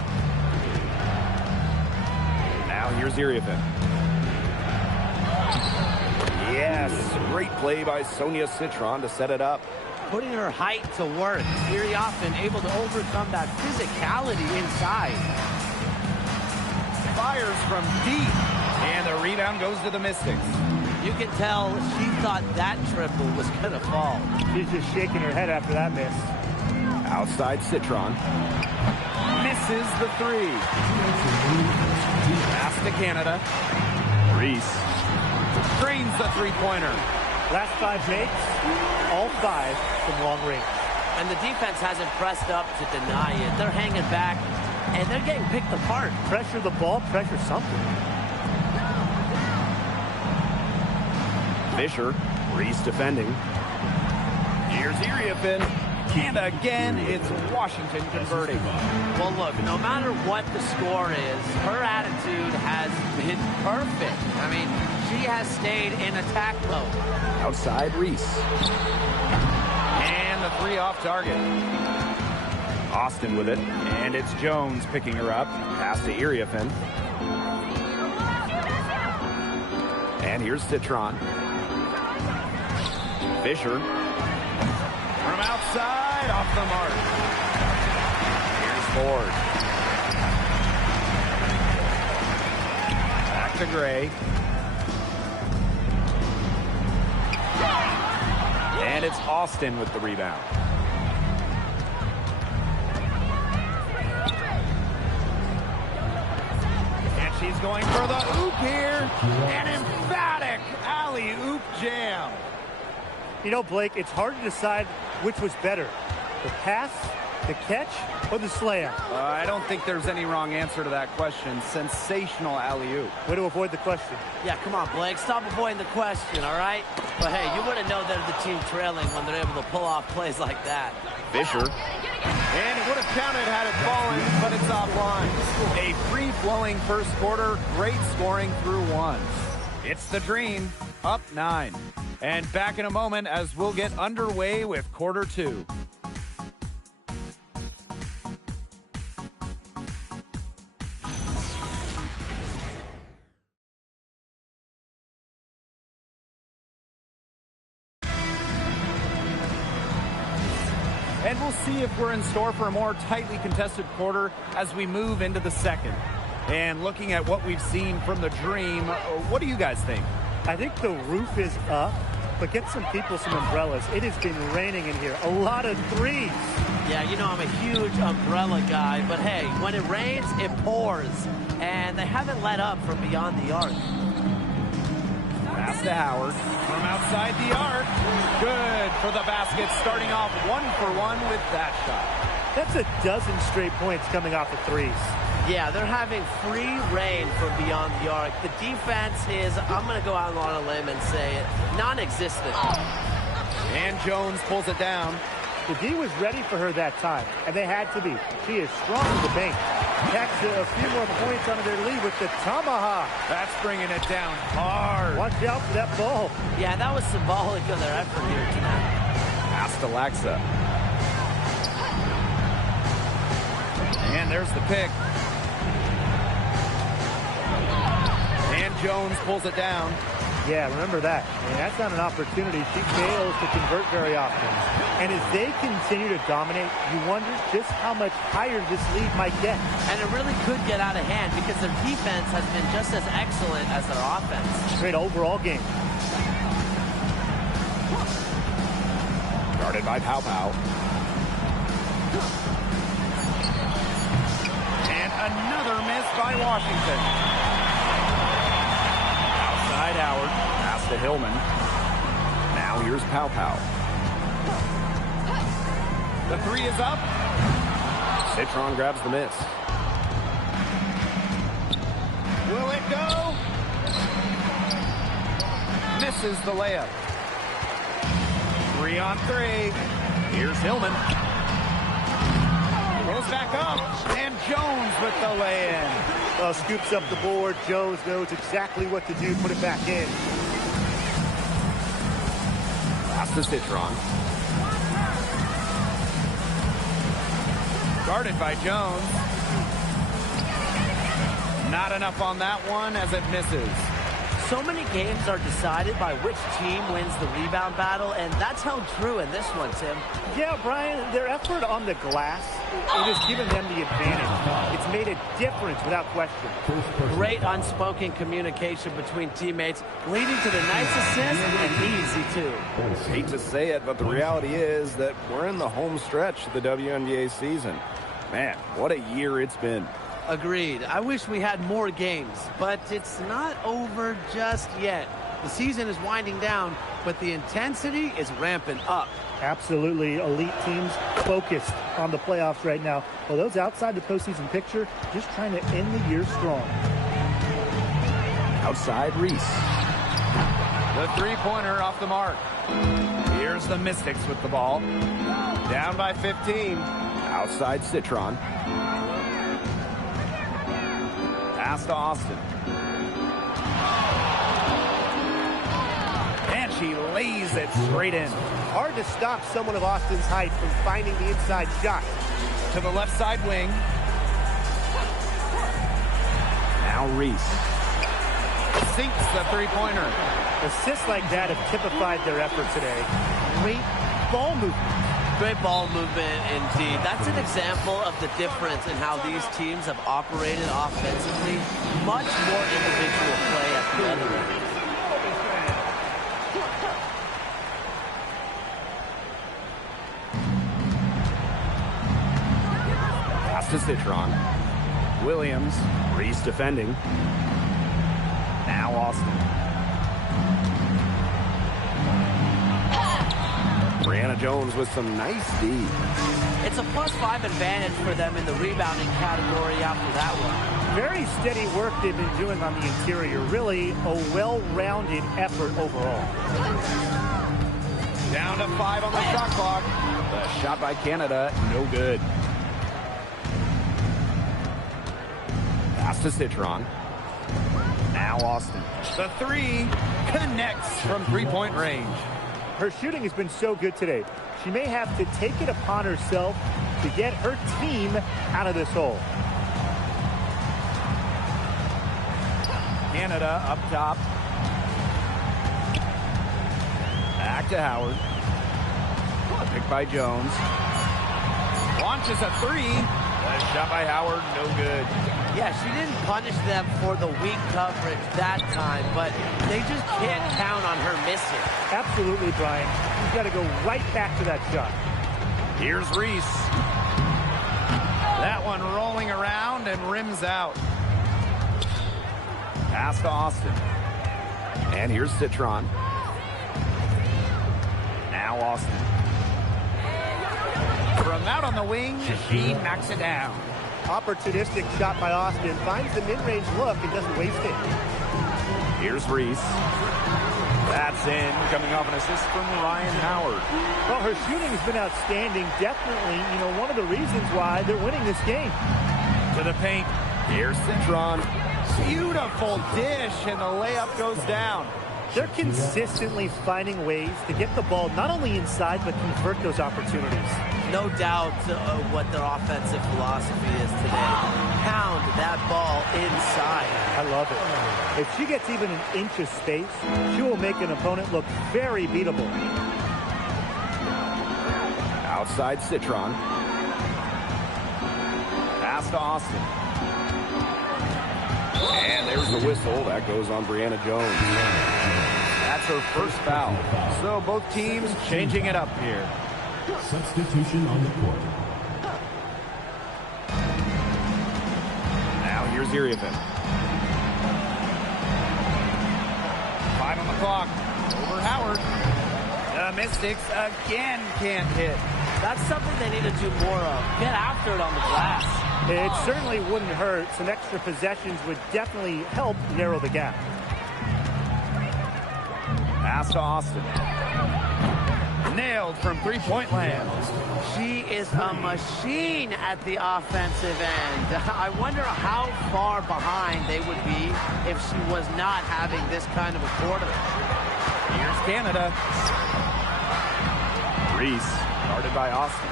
Now here's Iriafen. Yes, great play by Sonia Citron to set it up. Putting her height to work. Iriafen able to overcome that physicality inside. Fires from deep. And the rebound goes to the Mystics. You can tell she thought that triple was going to fall. She's just shaking her head after that miss. Outside Citron. Misses the 3. Pass to Canada. Reese drains the 3-pointer. Last 5 makes, all 5 from long range. And the defense hasn't pressed up to deny it. They're hanging back, and they're getting picked apart. Pressure the ball, pressure something. Fisher, Reese defending. Here's Iriafen. And again, it's Washington converting. Well, look, no matter what the score is, her attitude has been perfect. I mean, she has stayed in attack mode. Outside Reese. And the three off target. Austin with it. And it's Jones picking her up. Pass to Iriafen. And here's Citron. Fisher. From outside, off the mark. Here's Ford. Back to Gray. And it's Austin with the rebound. And she's going for the oop here. An emphatic alley-oop jam. You know, Blake, it's hard to decide which was better, the pass, the catch, or the slam. I don't think there's any wrong answer to that question. Sensational alley-oop. Way to avoid the question. Yeah, come on, Blake. Stop avoiding the question, all right? But, hey, you wouldn't know they're the team trailing when they're able to pull off plays like that. Fisher. And it would have counted had it fallen, but it's offline. A free-flowing first quarter, great scoring through one. It's the Dream, up 9. And back in a moment as we'll get underway with quarter 2. And we'll see if we're in store for a more tightly contested quarter as we move into the second. And looking at what we've seen from the Dream, what do you guys think? I think the roof is up, but get some people some umbrellas. It has been raining in here. A lot of threes. Yeah, you know I'm a huge umbrella guy, but hey, when it rains, it pours. And they haven't let up from beyond the arc. Pass to Howard from outside the arc. Good for the basket, starting off 1 for 1 with that shot. That's a dozen straight points coming off of threes. Yeah, they're having free reign from beyond the arc. The defense is, I'm going to go out on a limb and say it, non-existent. And Jones pulls it down. The D was ready for her that time, and they had to be. She is strong in the paint. Tacks a few more points onto their lead with the tomahawk. That's bringing it down hard. Watch out for that ball. Yeah, that was symbolic of their effort here tonight. Pass to Laxa. And there's the pick. And Jones pulls it down. Yeah, remember that. And that's not an opportunity she fails to convert very often. And as they continue to dominate, you wonder just how much higher this lead might get. And it really could get out of hand because their defense has been just as excellent as their offense. Great overall game. Guarded by Pow Pow. And another miss by Washington. Outside Howard. Pass to Hillman. Now here's Pow Pow. The three is up. Citron grabs the miss. Will it go? Misses the layup. 3 on 3. Here's Hillman. Goes back up. And Jones with the lay-in. Scoops up the board. Jones knows exactly what to do. Put it back in. Pass to Citron. Guarded by Jones. Not enough on that one as it misses. So many games are decided by which team wins the rebound battle, and that's held true in this one, Tim. Yeah, Brian, their effort on the glass, it has given them the advantage. It's made a difference without question. Great unspoken communication between teammates, leading to the nice assist and easy, too. Hate to say it, but the reality is that we're in the home stretch of the WNBA season. Man, what a year it's been. Agreed. I wish we had more games, but it's not over just yet. The season is winding down, but the intensity is ramping up. Absolutely. Elite teams focused on the playoffs right now. Well, those outside the postseason picture just trying to end the year strong. Outside Reese. The three-pointer off the mark. Here's the Mystics with the ball. Down by 15. Outside Citron. Pass to Austin. And she lays it straight in. Hard to stop someone of Austin's height from finding the inside shot. To the left side wing. Now Reese. Sinks the three-pointer. Assists like that have typified their effort today. Great ball movement. Great ball movement indeed. That's an example of the difference in how these teams have operated offensively. Much more individual play at the other end. Pass to Citron. Williams. Reese defending. Now Austin. Brianna Jones with some nice D. It's a +5 advantage for them in the rebounding category after that one. Very steady work they've been doing on the interior. Really a well-rounded effort overall. Down to 5 on the shot clock. The shot by Canada, no good. Pass to Citron. Now Austin. The three connects from three-point range. Her shooting has been so good today. She may have to take it upon herself to get her team out of this hole. Canada up top. Back to Howard. Pick by Jones. Launches a three. The shot by Howard, no good. Yeah, she didn't punish them for the weak coverage that time, but they just can't count on her missing. Absolutely, Brian. You've got to go right back to that shot. Here's Reese. That one rolling around and rims out. Pass to Austin. And here's Citron. Now Austin. From out on the wing, she knocks it down. Opportunistic shot by Austin. Finds the mid-range look and doesn't waste it. Here's Reese. That's in, coming off an assist from Ryan Howard. Well, her shooting has been outstanding. Definitely, one of the reasons why they're winning this game. To the paint. Here's Citron. Beautiful dish, and the layup goes down. They're consistently finding ways to get the ball not only inside, but convert those opportunities. No doubt what their offensive philosophy is today. Pound that ball inside. I love it. If she gets even an inch of space, she will make an opponent look very beatable. Outside Citron. Pass to Austin. And there's the whistle. That goes on Brianna Jones. That's her first foul. So both teams changing it up here. Substitution on the court. Now here's Iriafen. 5 on the clock. Over Howard. The Mystics again can't hit. That's something they need to do more of. Get after it on the glass. It certainly wouldn't hurt. Some extra possessions would definitely help narrow the gap. Pass to Austin. Nailed from three-point land. She is a machine at the offensive end. I wonder how far behind they would be if she was not having this kind of a quarter. Here's Canada. Reese, guarded by Austin.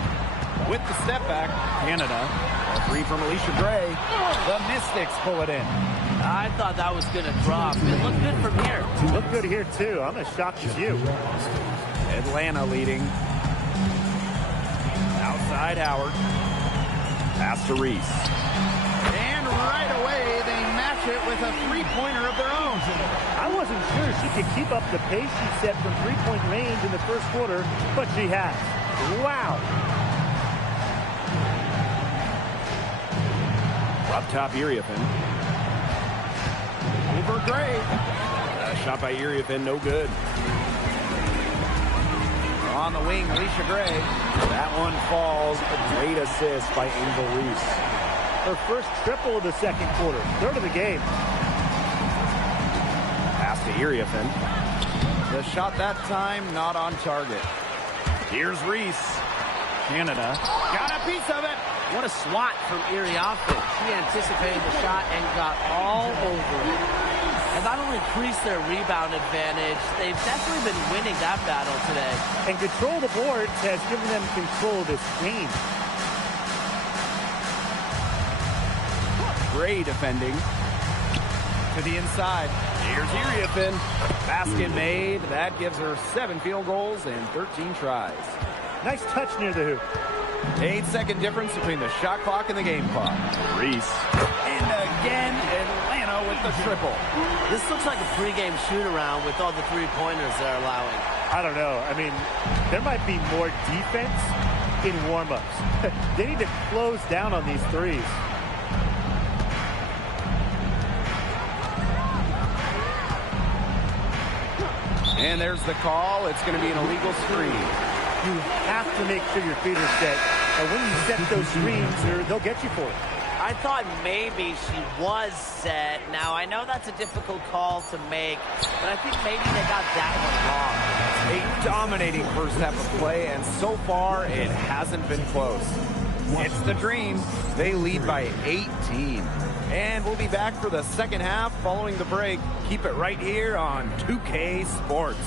With the step back, Canada. A three from Alicia Gray. The Mystics pull it in. I thought that was going to drop. It looked good from here. Looked good here, too. I'm as shocked as you. Atlanta leading. Outside Howard. Pass to Reese. And right away, they match it with a three-pointer of their own. I wasn't sure she could keep up the pace she set from three-point range in the first quarter, but she has. Wow. Up top, Iriafen. Over Gray. The Shot by Iriafen, no good. On the wing, Alicia Gray. That one falls. A great assist by Angel Reese. Her first triple of the second quarter. Third of the game. Pass to Iriafen. The shot that time not on target. Here's Reese. Canada got a piece of it. What a swat from Iriafen. She anticipated the shot and got all over it. And not only increased their rebound advantage, they've definitely been winning that battle today. And control of the boards has given them control of this game. Gray defending. To the inside. Here's Iriafen. Basket made. That gives her 7 field goals and 13 tries. Nice touch near the hoop. 8-second difference between the shot clock and the game clock. Reese. And again, Atlanta with the triple. This looks like a pregame shoot-around with all the three-pointers they're allowing. I don't know. I mean, there might be more defense in warm-ups. They need to close down on these threes. And there's the call. It's going to be an illegal screen. You have to make sure your feet are set. And when you set those screens, they'll get you for it. I thought maybe she was set. Now, I know that's a difficult call to make, but I think maybe they got that one wrong. A dominating first half of play, and so far, it hasn't been close. It's the Dream. They lead by 18. And we'll be back for the second half following the break. Keep it right here on 2K Sports.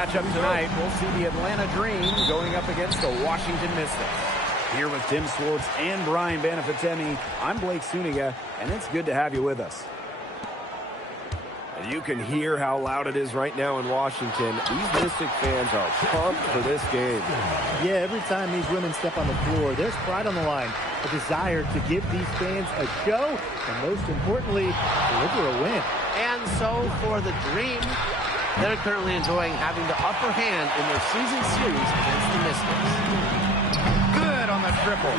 Matchup tonight, we'll see the Atlanta Dream going up against the Washington Mystics. Here with Tim Swartz and Brian Banafitemi, I'm Blake Suniga, and it's good to have you with us. And you can hear how loud it is right now in Washington. These Mystic fans are pumped for this game. Yeah, every time these women step on the floor, there's pride on the line, a desire to give these fans a show, and most importantly, deliver a win. And so for the Dream, they're currently enjoying having the upper hand in their season series against the Mystics. Good on the triple.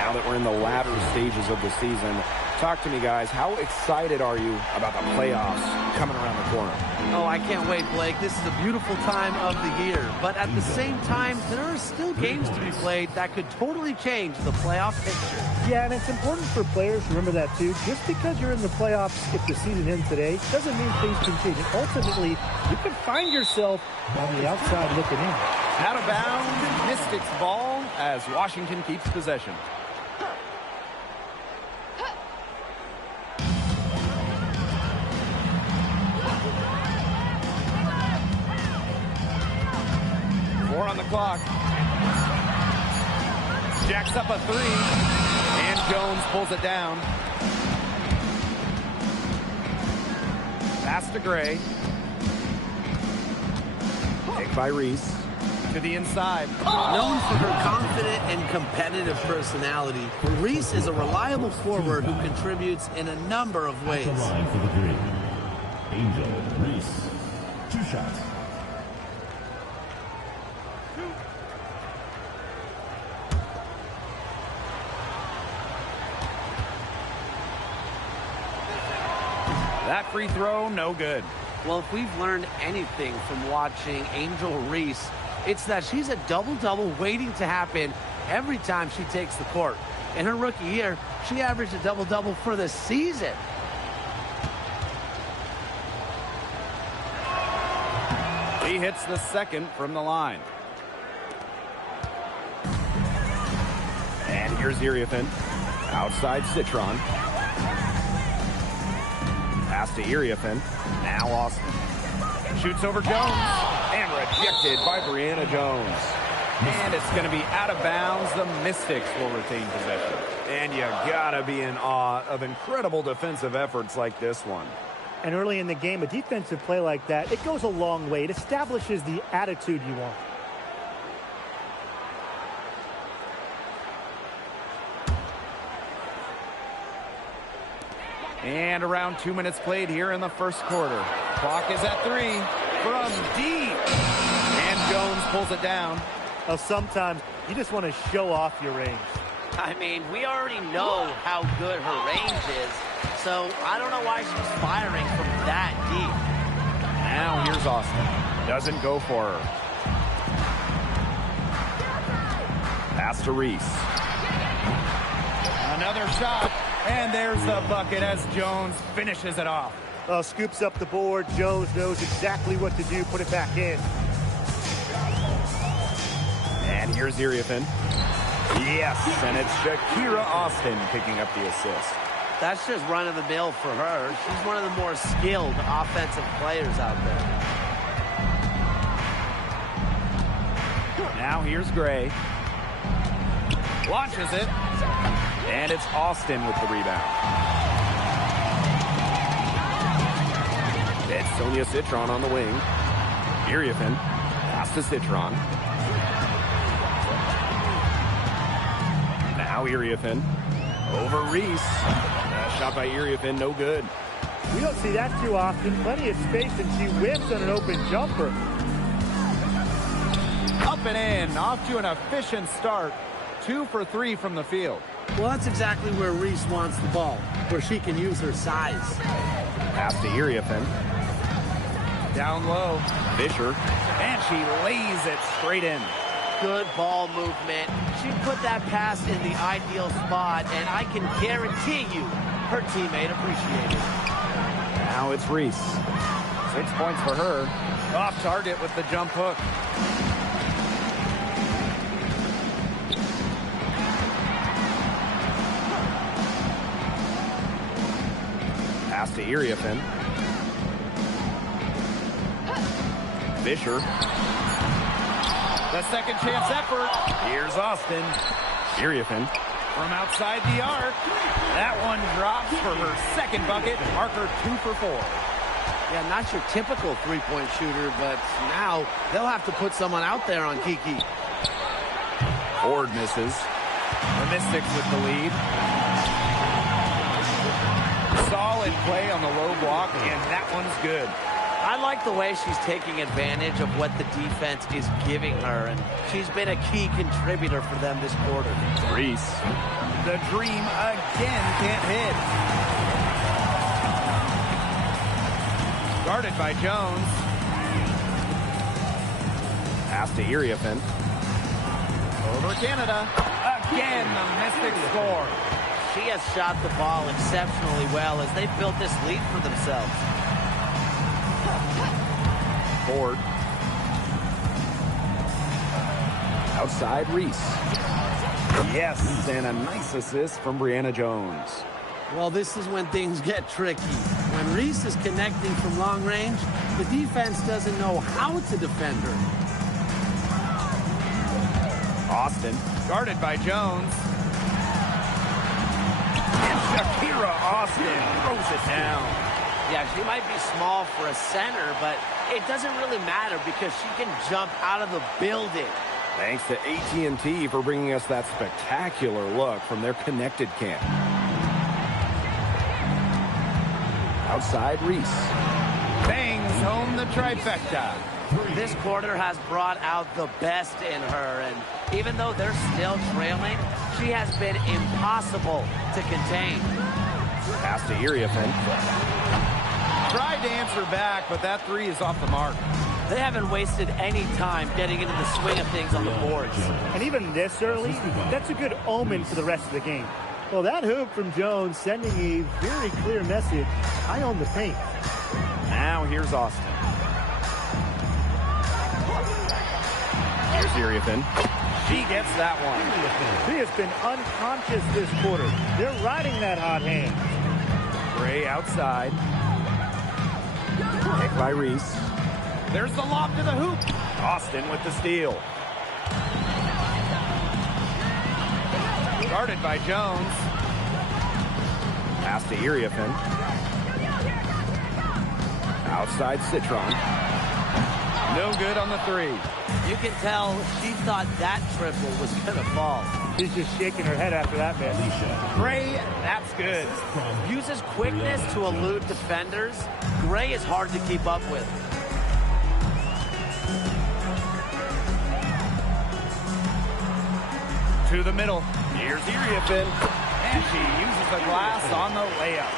Now that we're in the latter stages of the season, talk to me, guys. How excited are you about the playoffs coming around the corner? Oh, I can't wait, Blake. This is a beautiful time of the year. But at the same time, there are still games to be played that could totally change the playoff picture. Yeah, and it's important for players to remember that, too. Just because you're in the playoffs, if the season ends today, doesn't mean things can change. And ultimately, you can find yourself on the outside looking in. Out of bounds, Mystics ball as Washington keeps possession. Four on the clock. Jacks up a three, and Jones pulls it down. Pass to Gray. Pick by Reese. To the inside. Known for her confident and competitive personality, Reese is a reliable forward who contributes in a number of ways. Line for the Dream. Angel Reese. 2 shots. That free throw, no good. Well, if we've learned anything from watching Angel Reese, it's that she's a double-double waiting to happen every time she takes the court. In her rookie year, she averaged a double-double for the season. He hits the second from the line. And here's Iriafin. Outside Citron. Pass to Iriafin. Now Austin. Shoots over Jones. And rejected by Brianna Jones. And it's going to be out of bounds. The Mystics will retain possession. And you gotta be in awe of incredible defensive efforts like this one. And early in the game, a defensive play like that, it goes a long way. It establishes the attitude you want. And around 2 minutes played here in the first quarter. Clock is at 3 from deep. And Jones pulls it down. Well, sometimes you just want to show off your range. I mean, we already know how good her range is, so I don't know why she's firing from that deep. Now here's Austin. Doesn't go for her. Pass to Reese. Another shot. And there's the bucket as Jones finishes it off. Scoops up the board. Jones knows exactly what to do. Put it back in. And here's Iriafin. Yes, and it's Shakira Austin picking up the assist. That's just run-of-the-mill for her. She's one of the more skilled offensive players out there. Now here's Gray. Launches it. And it's Austin with the rebound. It's Sonia Citron on the wing. Iriafin. Pass to Citron. Now Iriafin. Over Reese. Shot by Iriafin, no good. We don't see that too often. Plenty of space, and she whips on an open jumper. Up and in. Off to an efficient start. 2 for 3 from the field. Well, that's exactly where Reese wants the ball, where she can use her size. Pass to Iriafin. Down low. Fisher. And she lays it straight in. Good ball movement. She put that pass in the ideal spot, and I can guarantee you her teammate appreciated it. Now it's Reese. 6 points for her. Off target with the jump hook. Pass to Iriafin. Fisher. The second chance effort. Here's Austin. Iriafen from outside the arc. That one drops for her second bucket. Marker 2 for 4. Yeah, not your typical three-point shooter, but now they'll have to put someone out there on Kiki. Ford misses. The Mystics with the lead. Solid play on the low block, and that one's good. I like the way she's taking advantage of what the defense is giving her, and she's been a key contributor for them this quarter. Reese. The dream again can't hit. Guarded by Jones. Pass to Iriafen. Over Canada. Again, the Mystics score. She has shot the ball exceptionally well as they built this lead for themselves. Ford. Outside Reese. Yes, and a nice assist from Brianna Jones. Well, this is when things get tricky. When Reese is connecting from long range, the defense doesn't know how to defend her. Austin, guarded by Jones. And Shakira Austin throws it down. Yeah, she might be small for a center, but it doesn't really matter because she can jump out of the building. Thanks to AT&T for bringing us that spectacular look from their connected camp. Outside Reese. Bangs home the trifecta. This quarter has brought out the best in her, and even though they're still trailing, she has been impossible to contain. Pass to Iriafen. Tried to answer back, but that three is off the mark. They haven't wasted any time getting into the swing of things on the boards. And even this early, that's a good omen for the rest of the game. Well, that hoop from Jones sending a very clear message. I own the paint. Now here's Austin. Here's Iriafen. She gets that one. She has been unconscious this quarter. They're riding that hot hand. Gray outside. Pick by Reese. There's the lob to the hoop. Austin with the steal. Guarded by Jones. Pass to Iriafen. Outside Citron. No good on the three. You can tell she thought that triple was going to fall. She's just shaking her head after that miss. Gray, that's good. Uses quickness to elude defenders. Gray is hard to keep up with. To the middle. Here's Iriafen. And she uses the glass on the layup.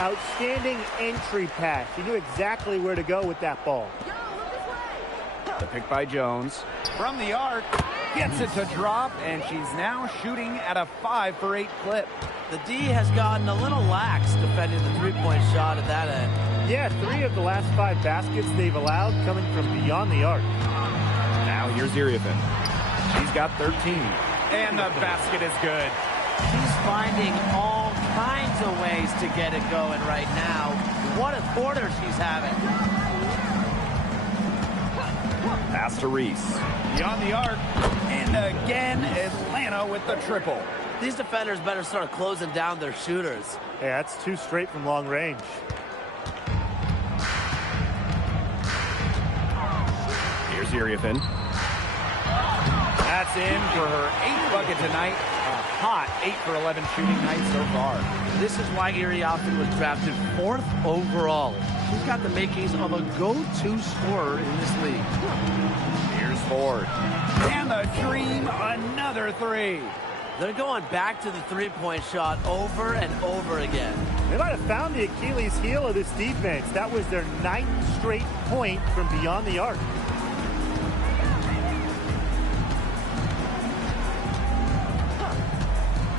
Outstanding entry pass. She knew exactly where to go with that ball. The pick by Jones. From the arc. Gets it to drop, and she's now shooting at a 5 for 8 clip. The D has gotten a little lax defending the three-point shot at that end. Yeah, 3 of the last 5 baskets they've allowed coming from beyond the arc. Now here's Iriafen. She's got 13. And the basket is good. She's finding all kinds of ways to get it going right now. What a quarter she's having. Pass to Reese. Beyond the arc. And again, Atlanta with the triple. These defenders better start closing down their shooters. Yeah, that's 2 straight from long range. Here's Iriafen. That's in for her 8th bucket tonight. A hot 8 for 11 shooting night so far. This is why Iriafen was drafted 4th overall. She's got the makings of a go-to scorer in this league. Here's Ford. And the dream, another 3. They're going back to the three-point shot over and over again. They might have found the Achilles heel of this defense. That was their 9th straight point from beyond the arc.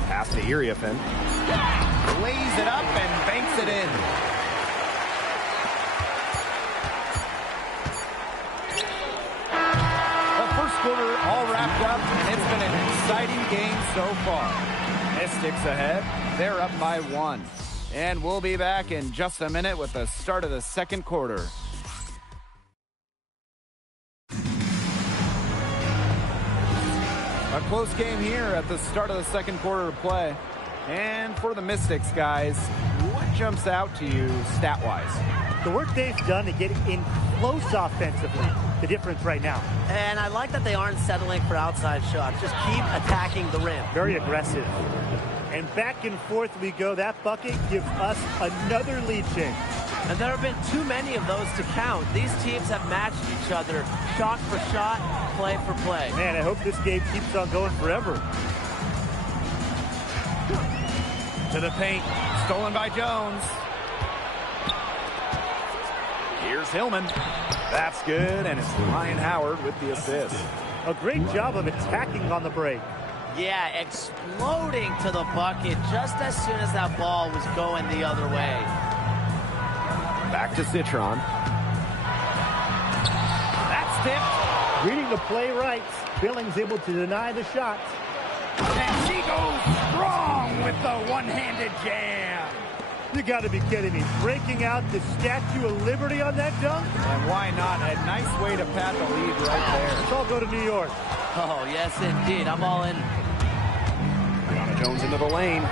Pass to Iriafen. Lays it up and banks it in. The first quarter all wrapped up, and it's been an exciting game so far. Mystics ahead. They're up by 1. And we'll be back in just a minute with the start of the second quarter. close game here at the start of the second quarter of play. And for the Mystics, guys, what jumps out to you stat-wise? The work they've done to get in close offensively, the difference right now. And I like that they aren't settling for outside shots. Just keep attacking the rim. Very aggressive. And back and forth we go. That bucket gives us another lead change. And there have been too many of those to count. These teams have matched each other shot for shot, play for play. Man, I hope this game keeps on going forever. To the paint, stolen by Jones. Here's Hillman. That's good, and it's Ryan Howard with the assist. A great job of attacking on the break. Yeah, exploding to the bucket just as soon as that ball was going the other way. Back to Citron. That's tipped. Reading the play right, Billings able to deny the shot. And she goes strong with the one-handed jam. You got to be kidding me. Breaking out the Statue of Liberty on that dunk? And why not? A nice way to pad the lead right there. Let's all go to New York. Oh, yes, indeed. I'm all in. Brianna Jones into the lane.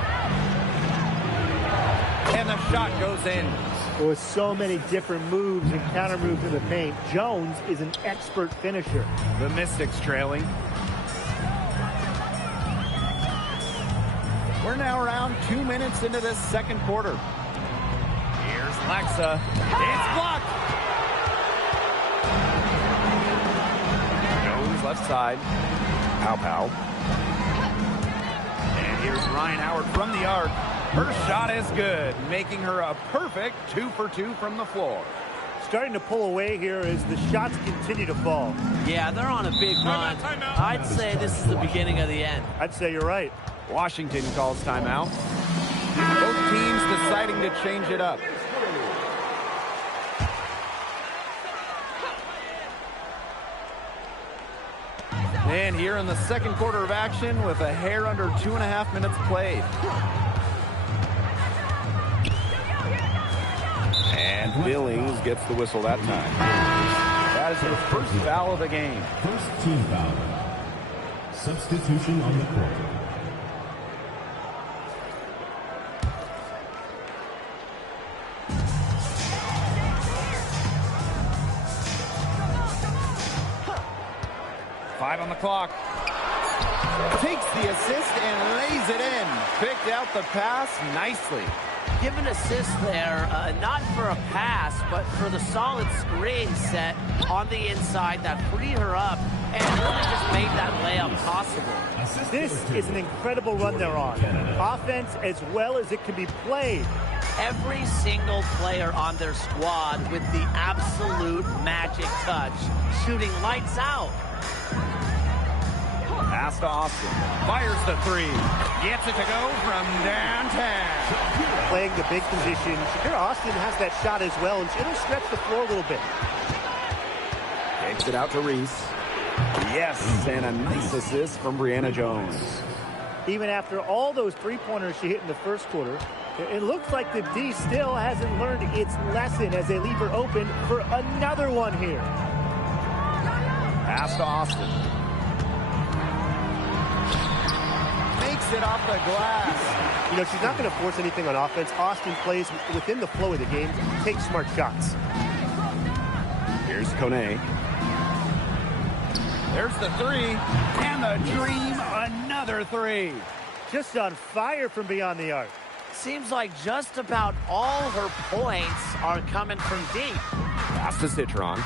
And the shot goes in. With so many different moves and counter moves in the paint, Jones is an expert finisher. The Mystics trailing. We're now around 2 minutes into this second quarter. Here's Lexa. It's blocked. Jones left side. Pow. And here's Ryan Howard from the arc. Her shot is good, making her a perfect 2 for 2 from the floor. Starting to pull away here as the shots continue to fall. Yeah, they're on a big run. I'd say this is the beginning of the end. I'd say you're right. Washington calls timeout. Both teams deciding to change it up. And here in the second quarter of action with a hair under 2.5 minutes played. And Billings gets the whistle that time. That is her first foul of the game. First team foul. Substitution on the court. Five on the clock. Takes the assist and lays it in. Picked out the pass nicely. Give an assist there, not for a pass, but for the solid screen set on the inside that freed her up and really just made that layup possible. This is an incredible run they're on. Offense as well as it can be played. Every single player on their squad with the absolute magic touch, shooting lights out. Pass to Austin. Fires the three. Gets it to go from downtown. Playing the big position. Shakira Austin has that shot as well, and it'll stretch the floor a little bit. Takes it out to Reese. Yes, and a nice assist from Brianna Jones. Even after all those three-pointers she hit in the first quarter, it looks like the D still hasn't learned its lesson as they leave her open for another one here. Pass to Austin. Makes it off the glass. You know, she's not going to force anything on offense. Austin plays within the flow of the game, takes smart shots. Here's Kone. There's the three, and the dream, another three. Just on fire from beyond the arc. Seems like just about all her points are coming from deep. Pass to Citron.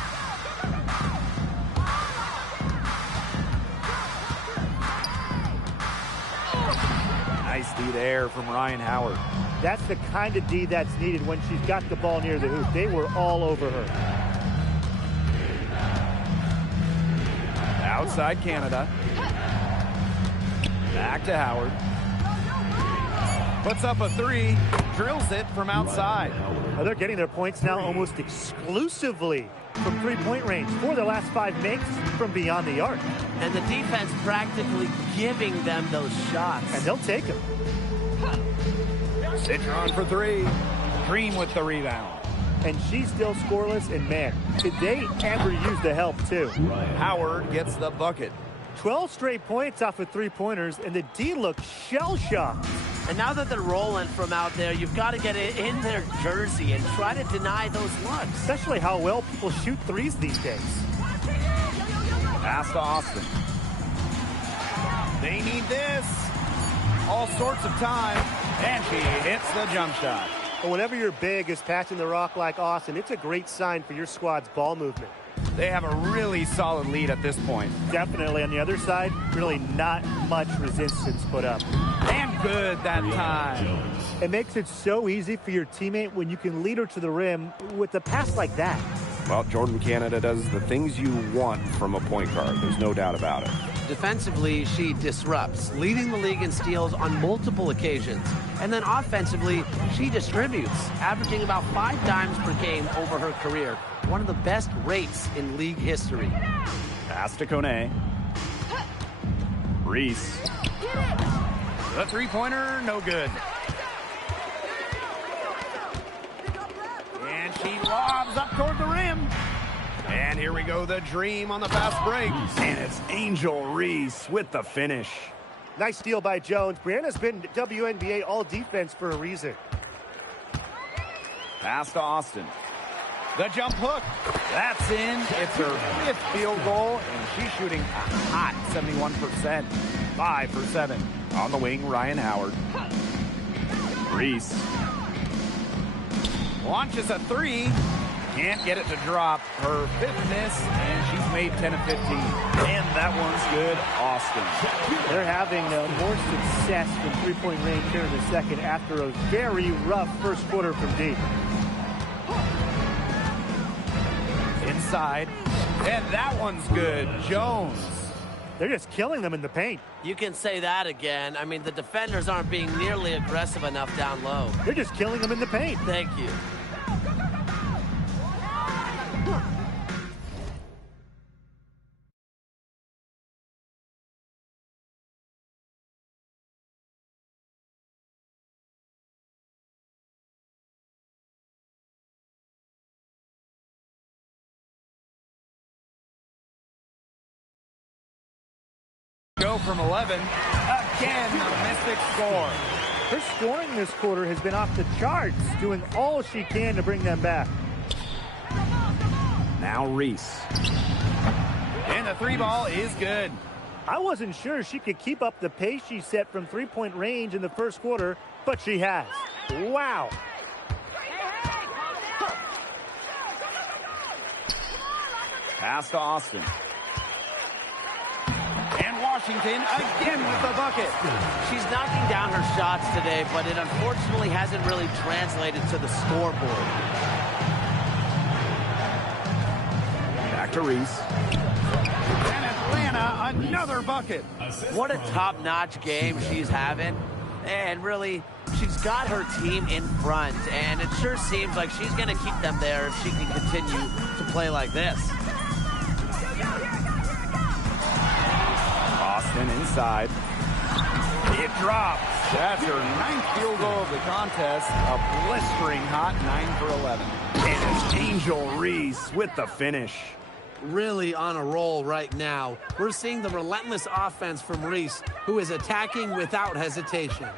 Nice D there from Ryan Howard. That's the kind of D that's needed when she's got the ball near the hoop. They were all over her. Outside Canada. Back to Howard. Puts up a three. Drills it from outside. Well, they're getting their points now almost exclusively from three-point range. 4 of their last 5 makes from beyond the arc. And the defense practically giving them those shots. And they'll take them. Citron for three. Dream with the rebound. And she's still scoreless, and man, did they ever use the help too? Howard gets the bucket. 12 straight points off of three-pointers, and the D looks shell-shocked. And now that they're rolling from out there, you've got to get it in their jersey and try to deny those looks. Especially how well people shoot threes these days. Pass to Austin. They need this. All sorts of time. And she hits the jump shot. But whenever you're big is passing the rock like Austin, it's a great sign for your squad's ball movement. They have a really solid lead at this point. Definitely. On the other side, really not much resistance put up. And good that time. It makes it so easy for your teammate when you can lead her to the rim with a pass like that. Well, Jordan Canada does the things you want from a point guard. There's no doubt about it. Defensively, she disrupts, leading the league in steals on multiple occasions. And then offensively, she distributes, averaging about 5 dimes per game over her career. One of the best rates in league history. Pass to Kone. Reese. The three-pointer, no good. And she lobs up toward the rim. And here we go, the dream on the fast break. And it's Angel Reese with the finish. Nice steal by Jones. Brianna's been WNBA all-defense for a reason. Pass to Austin. The jump hook. That's in. It's her 5th field goal, and she's shooting a hot 71%. 5 for 7. On the wing, Ryan Howard. Reese. Launches a 3. Can't get it to drop. Her 5th miss, and she's made 10 of 15. And that one's good, Austin. They're having more success from three-point range here in the second after a very rough first quarter from deep. Inside. And that one's good, Jones. They're just killing them in the paint. You can say that again. I mean, the defenders aren't being nearly aggressive enough down low. They're just killing them in the paint. Thank you. Go from 11. Again, the Mystics score. Her scoring this quarter has been off the charts, doing all she can to bring them back. Now Reese. And the 3 ball is good. I wasn't sure she could keep up the pace she set from three-point range in the first quarter, but she has. Wow. Pass to Austin. And Washington again with the bucket. She's knocking down her shots today, but it unfortunately hasn't really translated to the scoreboard. Back to Reese. And Atlanta, another bucket. What a top-notch game she's having. And really, she's got her team in front, and it sure seems like she's going to keep them there if she can continue to play like this. Austin inside. It drops. That's her 9th field goal of the contest. A blistering hot 9 for 11. And it's Angel Reese with the finish. Really on a roll right now. We're seeing the relentless offense from Reese, who is attacking without hesitation.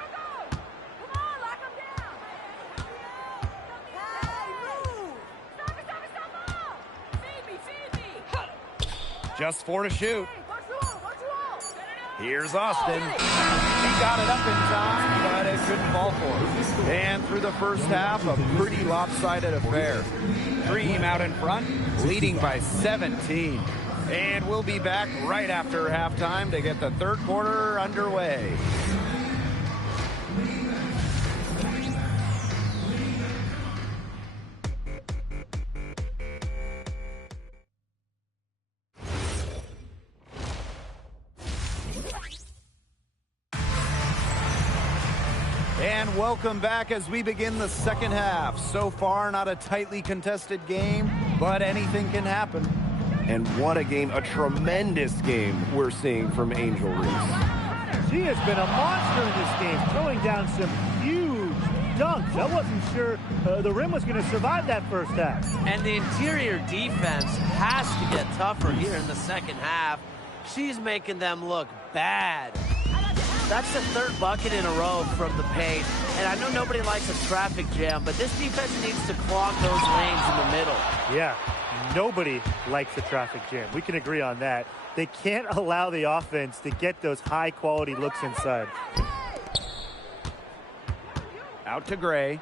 Just 4 to shoot. Here's Austin. He got it up in time, but it couldn't fall for him. And through the first half, a pretty lopsided affair. Dream out in front, leading by 17. And we'll be back right after halftime to get the third quarter underway. And welcome back as we begin the second half. So far, not a tightly contested game, but anything can happen. And what a game, a tremendous game we're seeing from Angel Reese. She has been a monster in this game, throwing down some huge dunks. I wasn't sure the rim was going to survive that first half. And the interior defense has to get tougher here in the second half. She's making them look bad. That's the third bucket in a row from the paint. And I know nobody likes a traffic jam, but this defense needs to clog those lanes in the middle. Yeah, nobody likes a traffic jam. We can agree on that. They can't allow the offense to get those high-quality looks inside. Out to Gray.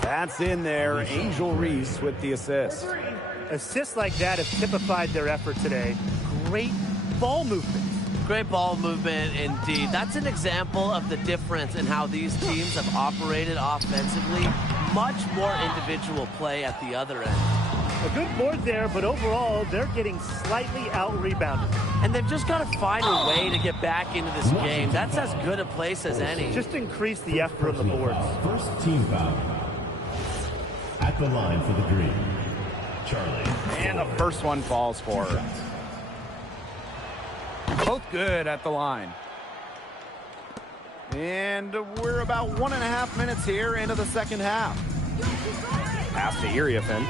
That's in there. Angel Reese with the assist. Assists like that have typified their effort today. Great ball movement. Great ball movement indeed. That's an example of the difference in how these teams have operated offensively. Much more individual play at the other end. A good board there, but overall, they're getting slightly out-rebounded. And they've just got to find a way to get back into this game. That's as good a place as any. Just increase the effort on the boards. First team foul. At the line for the green, Charlie. And the first one falls for her. Both good at the line. And we're about 1.5 minutes here into the second half. Pass to Iriafen.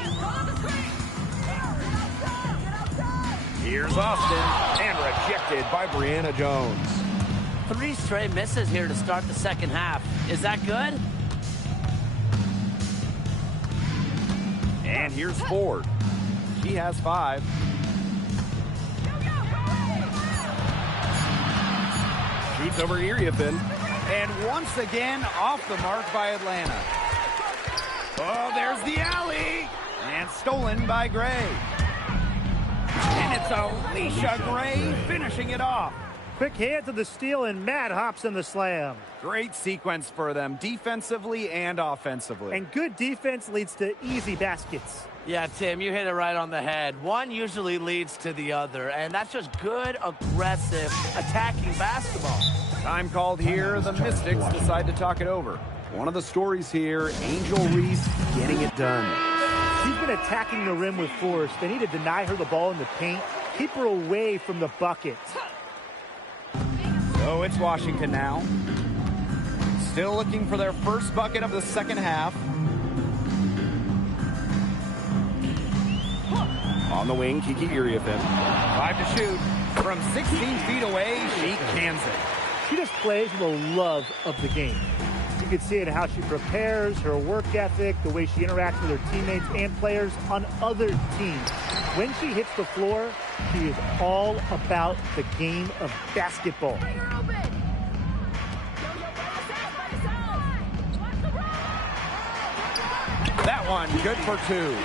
Here's Austin, and rejected by Brianna Jones. 3 straight misses here to start the second half. Is that good? And here's Ford. She has 5. Shoots over Iriafen. And once again, off the mark by Atlanta. Oh, there's the alley. And stolen by Gray. And it's Alicia Gray finishing it off. Quick hands on the steal, and Matt hops on the slam. Great sequence for them, defensively and offensively. And good defense leads to easy baskets. Yeah, Tim, you hit it right on the head. One usually leads to the other, and that's just good, aggressive, attacking basketball. Time called here. The Mystics decide to talk it over. One of the stories here, Angel Reese getting it done. She's been attacking the rim with force. They need to deny her the ball in the paint, keep her away from the bucket. So it's Washington now. Still looking for their first bucket of the second half. On the wing, Kiki Iriafen. 5 to shoot. From 16 feet away, she cans it. She just plays with a love of the game. You can see it in how she prepares, her work ethic, the way she interacts with her teammates and players on other teams. When she hits the floor, she is all about the game of basketball. That one, good for 2.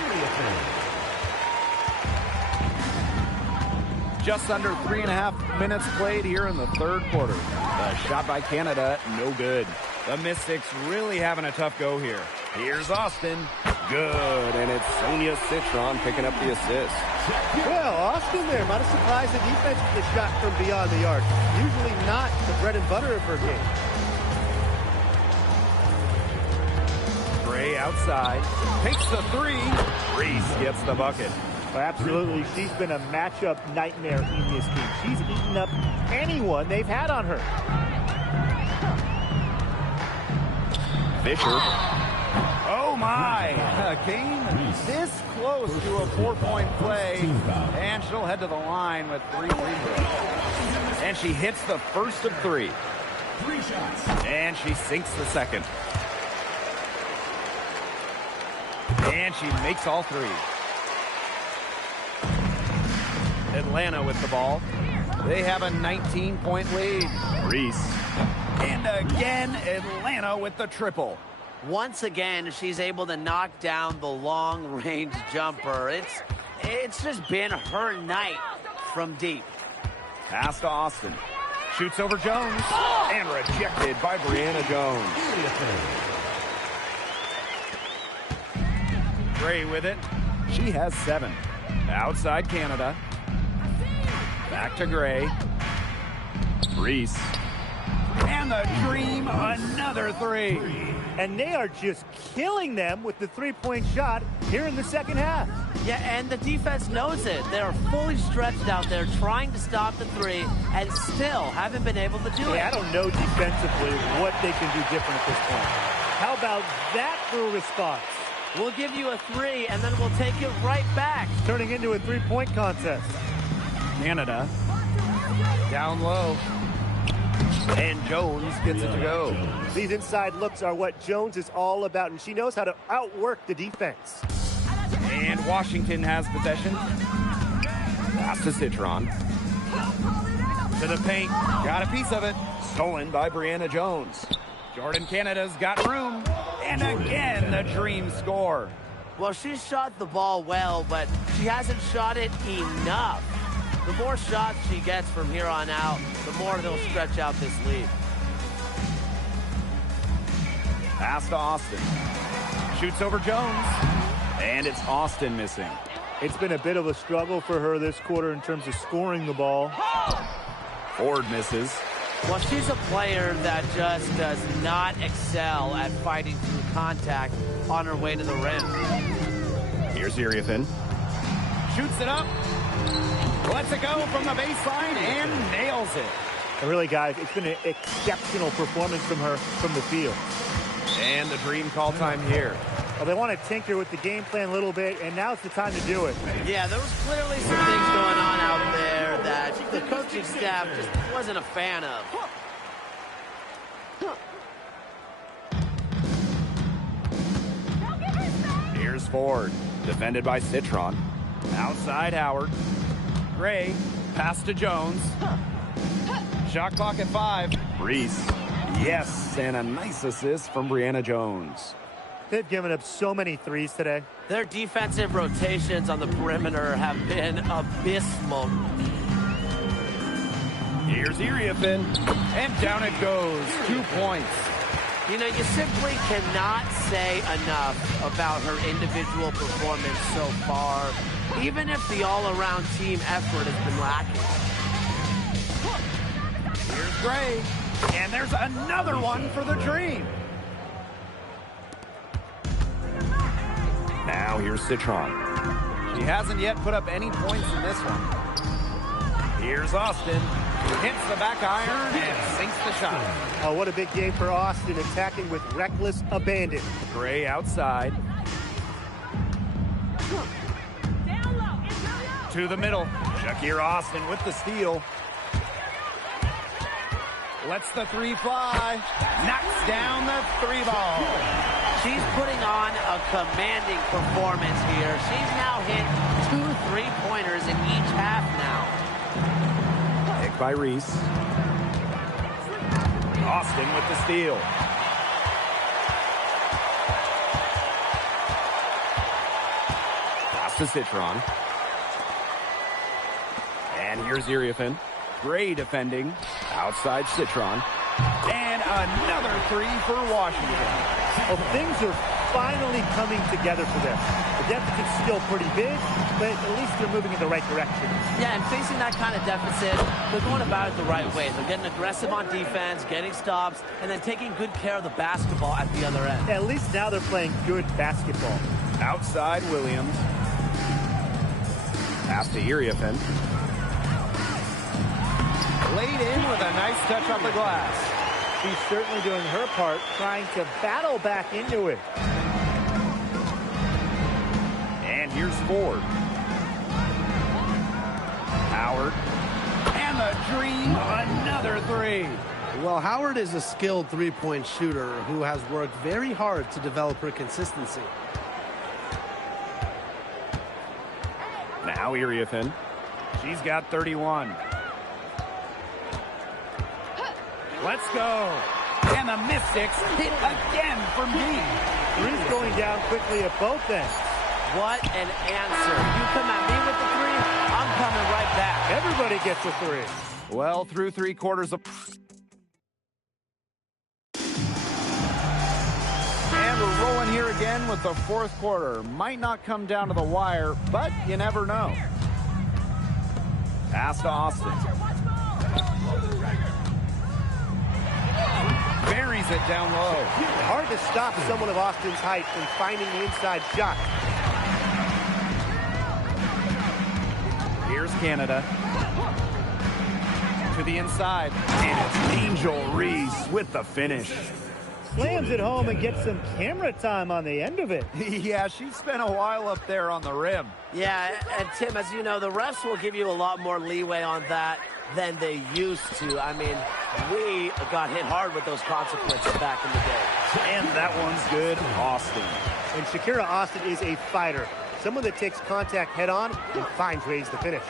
Just under 3.5 minutes played here in the third quarter. The shot by Canada, no good. The Mystics really having a tough go here. Here's Austin. Good, and it's Sonia Citron picking up the assist. Well, Austin there might have surprised the defense with the shot from beyond the arc. Usually not the bread and butter of her game. Gray outside. Takes the 3. Reese gets the bucket. Well, absolutely. She's been a matchup nightmare in this game. She's eaten up anyone they've had on her. Fisher. Oh, my. Came this close to a 4-point play. And she'll head to the line with 3 free throws. And she hits the first of 3. 3 shots. And she sinks the second. And she makes all 3. Atlanta with the ball. They have a 19-point lead. Reese. And again, Atlanta with the triple. Once again, she's able to knock down the long-range jumper. It's just been her night from deep. Pass to Austin. Shoots over Jones. And rejected by Brianna Jones. Gray with it. She has 7. Outside Canada. Back to Gray. Reese. And the Dream, another 3. And they are just killing them with the 3-point shot here in the second half. Yeah, and the defense knows it. They're fully stretched out there trying to stop the 3 and still haven't been able to do it. I don't know defensively what they can do different at this point. How about that for a response? We'll give you a 3, and then we'll take it right back. Turning into a 3-point contest. Canada Down low. And Jones gets it to go. These inside looks are what Jones is all about, and she knows how to outwork the defense. And Washington has possession. Pass to Citron. To the paint. Got a piece of it. Stolen by Brianna Jones. Jordan Canada's got room. And again, the Dream score. Well, she shot the ball well, but she hasn't shot it enough. The more shots she gets from here on out, the more they'll stretch out this lead. Pass to Austin. Shoots over Jones. And it's Austin missing. It's been a bit of a struggle for her this quarter in terms of scoring the ball. Ford misses. Well, she's a player that just does not excel at fighting through contact on her way to the rim. Here's Iriafin. Shoots it up. Lets it go from the baseline and nails it. And really, guys, it's been an exceptional performance from her from the field. And the Dream call time here. Well, they want to tinker with the game plan a little bit, and now's the time to do it. Yeah, there was clearly some things going on out there that the coaching staff just wasn't a fan of. Here's Ford. Defended by Citron. Outside Howard. Gray. Pass to Jones. Shot clock at 5. Reese. Yes, and a nice assist from Brianna Jones. They've given up so many threes today. Their defensive rotations on the perimeter have been abysmal. Here's Iriafin. And down it goes. 2 points. You know, you simply cannot say enough about her individual performance so far, even if the all-around team effort has been lacking. Here's Gray. And there's another one for the Dream. Now here's Citron. She hasn't yet put up any points in this one. Here's Austin. Hits the back iron and sinks the shot. Oh, what a big game for Austin, attacking with reckless abandon. Gray outside. To the middle. Shakir Austin with the steal. Lets the three fly. Knocks down the 3 ball. She's putting on a commanding performance here. She's now hit 2 3-pointers in each half now. Pick by Reese. Austin with the steal. Pass to Citron. And here's Iriafin. Gray defending. Outside Citron. And another 3 for Washington. Well, things are finally coming together for them. The deficit's still pretty big, but at least they're moving in the right direction. Yeah, and facing that kind of deficit, they're going about it the right way. They're getting aggressive on defense, getting stops, and then taking good care of the basketball at the other end. At least now they're playing good basketball. Outside Williams. Pass to Iriafin. Laid in with a nice touch off the glass. She's certainly doing her part, trying to battle back into it. And here's Ford. Howard. And the Dream, another 3. Well, Howard is a skilled three-point shooter who has worked very hard to develop her consistency. Now Iriafin. She's got 31. Let's go. And the Mystics hit again from deep. Three's going down quickly at both ends. What an answer. You come at me with the 3, I'm coming right back. Everybody gets a 3. Well, through 3 quarters of... And we're rolling here again with the 4th quarter. Might not come down to the wire, but you never know. Pass to Austin. Buries it down low. Hard to stop someone of Austin's height from finding the inside shot. Here's Canada. To the inside. And it's Angel Reese with the finish. Slams it home and gets some camera time on the end of it. Yeah, she spent a while up there on the rim. Yeah, and Tim, as you know, the refs will give you a lot more leeway on that. than they used to. I mean, we got hit hard with those consequences back in the day. And that one's good, Austin. And Shakira Austin is a fighter. Someone that takes contact head-on and finds ways to finish.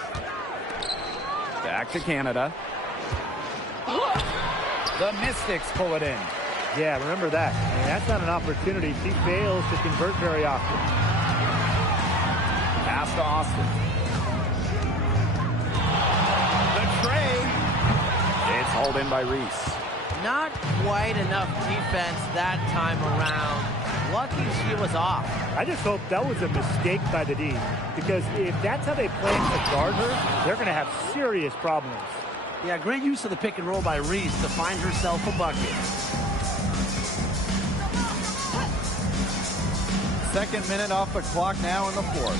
Back to Canada. The Mystics pull it in. Yeah, remember that. And that's not an opportunity she fails to convert very often. Pass to Austin. The tray. It's hauled in by Reese. Not quite enough defense that time around. Lucky she was off. I just hope that was a mistake by the D, because if that's how they plan to guard her, they're going to have serious problems. Yeah, great use of the pick and roll by Reese to find herself a bucket. Second minute off the clock now in the fourth.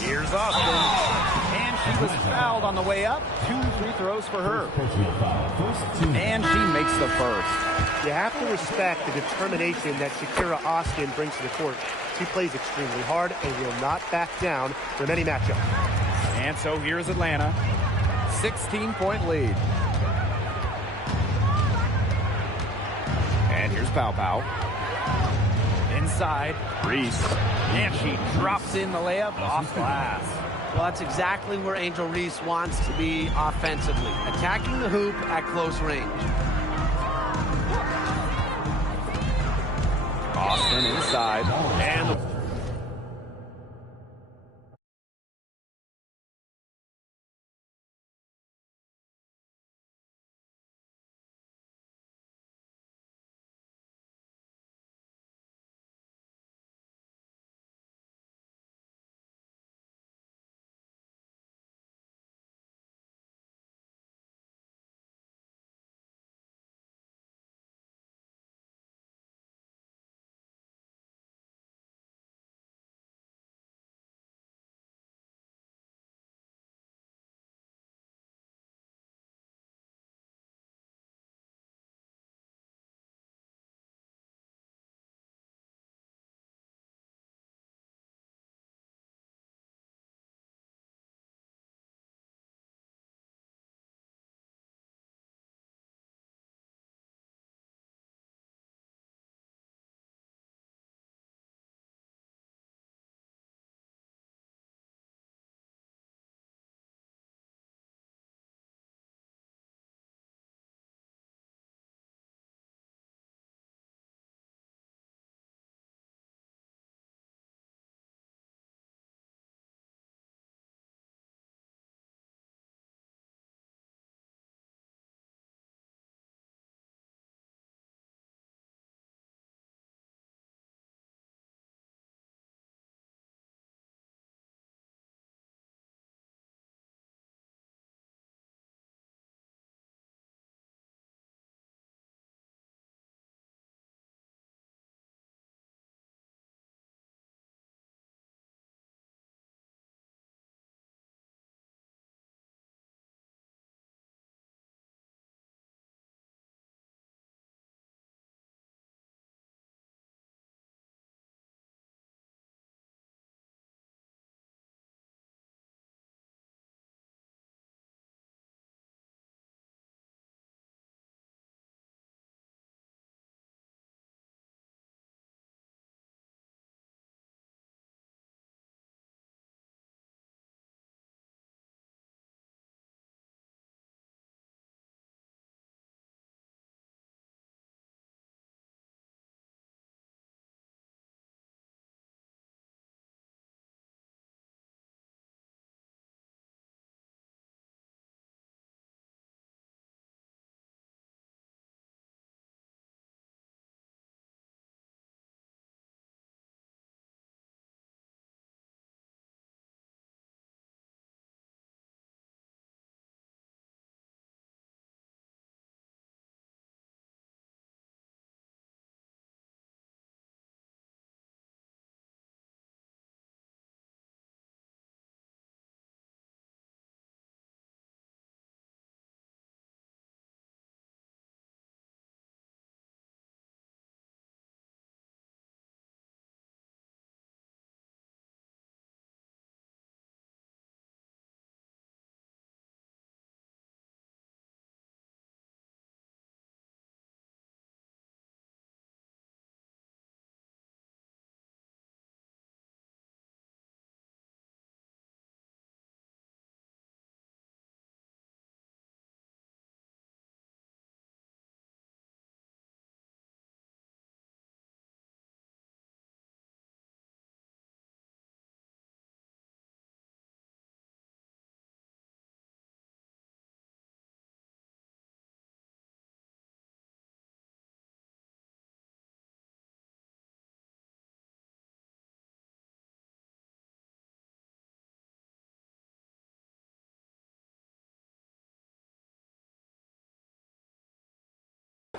Here's Austin. And she was fouled on the way up. 2 free throws for her. And she makes the first. You have to respect the determination that Shakira Austin brings to the court. She plays extremely hard and will not back down from any matchup. And so here's Atlanta. 16-point lead. And here's Pow Pow. Inside, Reese. And she drops in the layup off glass. Well, that's exactly where Angel Reese wants to be offensively. Attacking the hoop at close range. Austin inside. And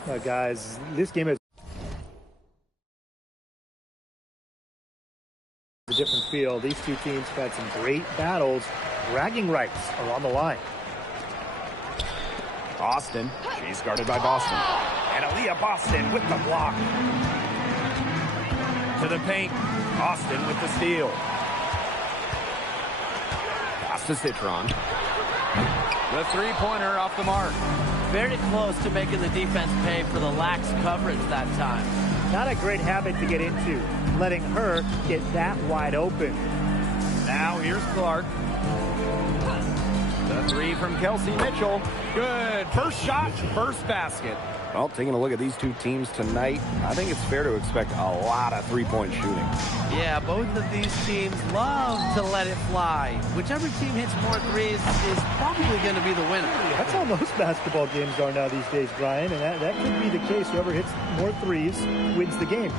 Guys, this game is a different feel. These two teams have had some great battles. Bragging rights are on the line. Austin, she's guarded by Boston. And Aaliyah Boston with the block. To the paint, Austin with the steal. Pass to Citron. The three-pointer off the mark. Very close to making the defense pay for the lax coverage that time. Not a great habit to get into, letting her get that wide open. Now here's Clark. The three from Kelsey Mitchell. Good. First shot, first basket. Well, taking a look at these two teams tonight, I think it's fair to expect a lot of three-point shooting. Yeah, both of these teams love to let it fly. Whichever team hits more threes is probably going to be the winner. That's how most basketball games are now these days, Brian, and that could be the case. Whoever hits more threes wins the game.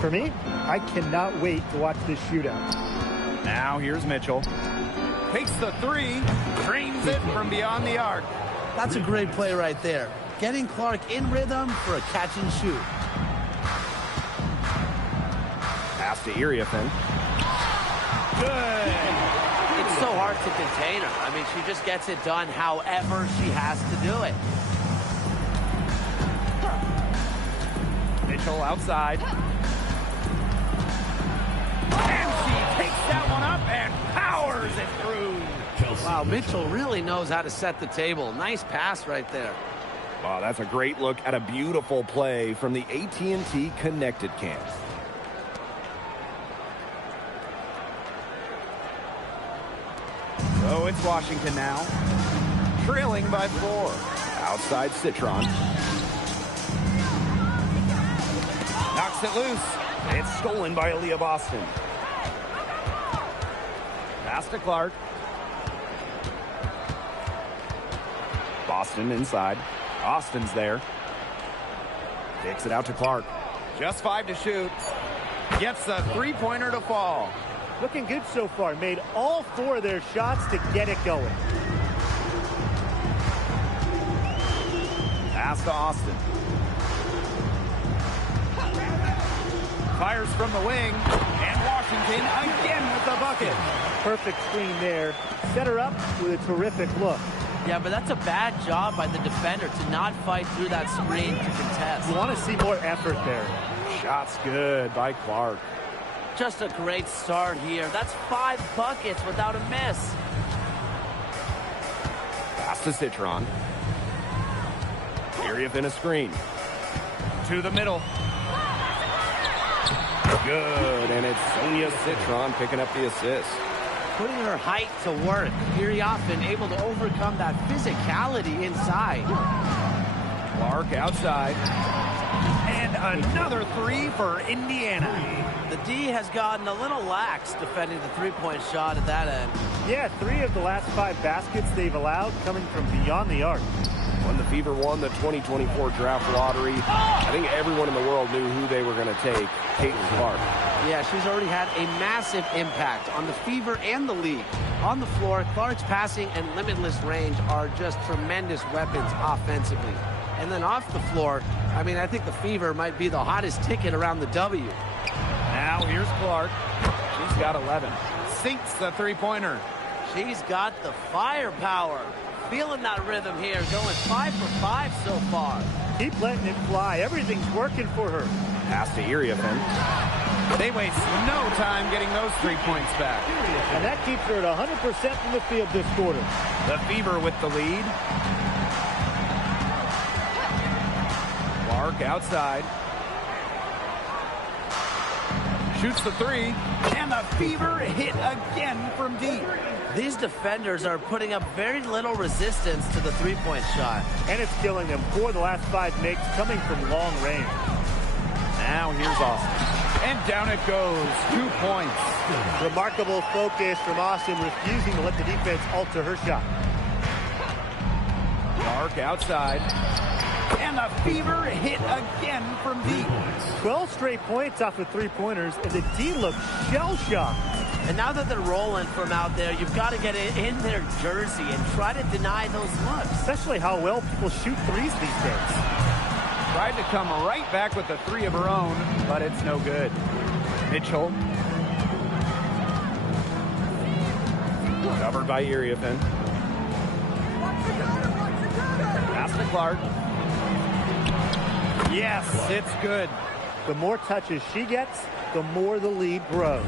For me, I cannot wait to watch this shootout. Now here's Mitchell. Takes the three, drains it from beyond the arc. That's a great play right there. Getting Clark in rhythm for a catch and shoot. Pass to Iriafen. Good. It's so hard to contain her. I mean, she just gets it done however she has to do it. Mitchell outside. And she takes that one up and powers it through. Wow, Mitchell really knows how to set the table. Nice pass right there. Wow, that's a great look at a beautiful play from the AT&T Connected Cam. So it's Washington now, trailing by 4. Outside Citron. Knocks it loose. It's stolen by Aaliyah Boston. Pass to Clark. Boston inside. Austin's there. Kicks it out to Clark. Just 5 to shoot. Gets the three-pointer to fall. Looking good so far. Made all 4 of their shots to get it going. Pass to Austin. Fires from the wing. And Washington again with the bucket. Perfect screen there. Set her up with a terrific look. Yeah, but that's a bad job by the defender to not fight through that screen to contest. You want to see more effort there. Shot's good by Clark. Just a great start here. That's 5 buckets without a miss. Pass to Citron. Iriafen a screen. To the middle. Good, and it's Sonia Citron picking up the assist. Putting her height to work. Iriafen able to overcome that physicality inside. Clark outside. And another three for Indiana. The D has gotten a little lax defending the three-point shot at that end. Yeah, 3 of the last 5 baskets they've allowed coming from beyond the arc. When the Fever won the 2024 draft lottery, I think everyone in the world knew who they were going to take, Caitlin Clark. Yeah, she's already had a massive impact on the Fever and the league. On the floor, Clark's passing and limitless range are just tremendous weapons offensively. And then off the floor, I mean, I think the Fever might be the hottest ticket around the W. Now here's Clark. She's got 11. Sinks the three-pointer. She's got the firepower. Feeling that rhythm here, going 5 for 5 so far. Keep letting it fly. Everything's working for her. Pass to Iriafen. They waste no time getting those 3 points back. And that keeps her at 100% from the field this quarter. The Fever with the lead. Clark outside. Shoots the three. And the Fever hit again from deep. These defenders are putting up very little resistance to the three-point shot. And it's killing them. 4 of the last 5 makes coming from long range. Now here's Austin. And down it goes. 2 points. Remarkable focus from Austin, refusing to let the defense alter her shot. Clark outside. And the Fever hit again from deep. 12 straight points off of 3-pointers, and the D looks shell-shocked. And now that they're rolling from out there, you've got to get it in their jersey and try to deny those looks. Especially how well people shoot threes these days. Tried to come right back with the three of her own, but it's no good. Mitchell. Covered by Iriafen. Pass to Clark. Yes, it's good. The more touches she gets, the more the lead grows.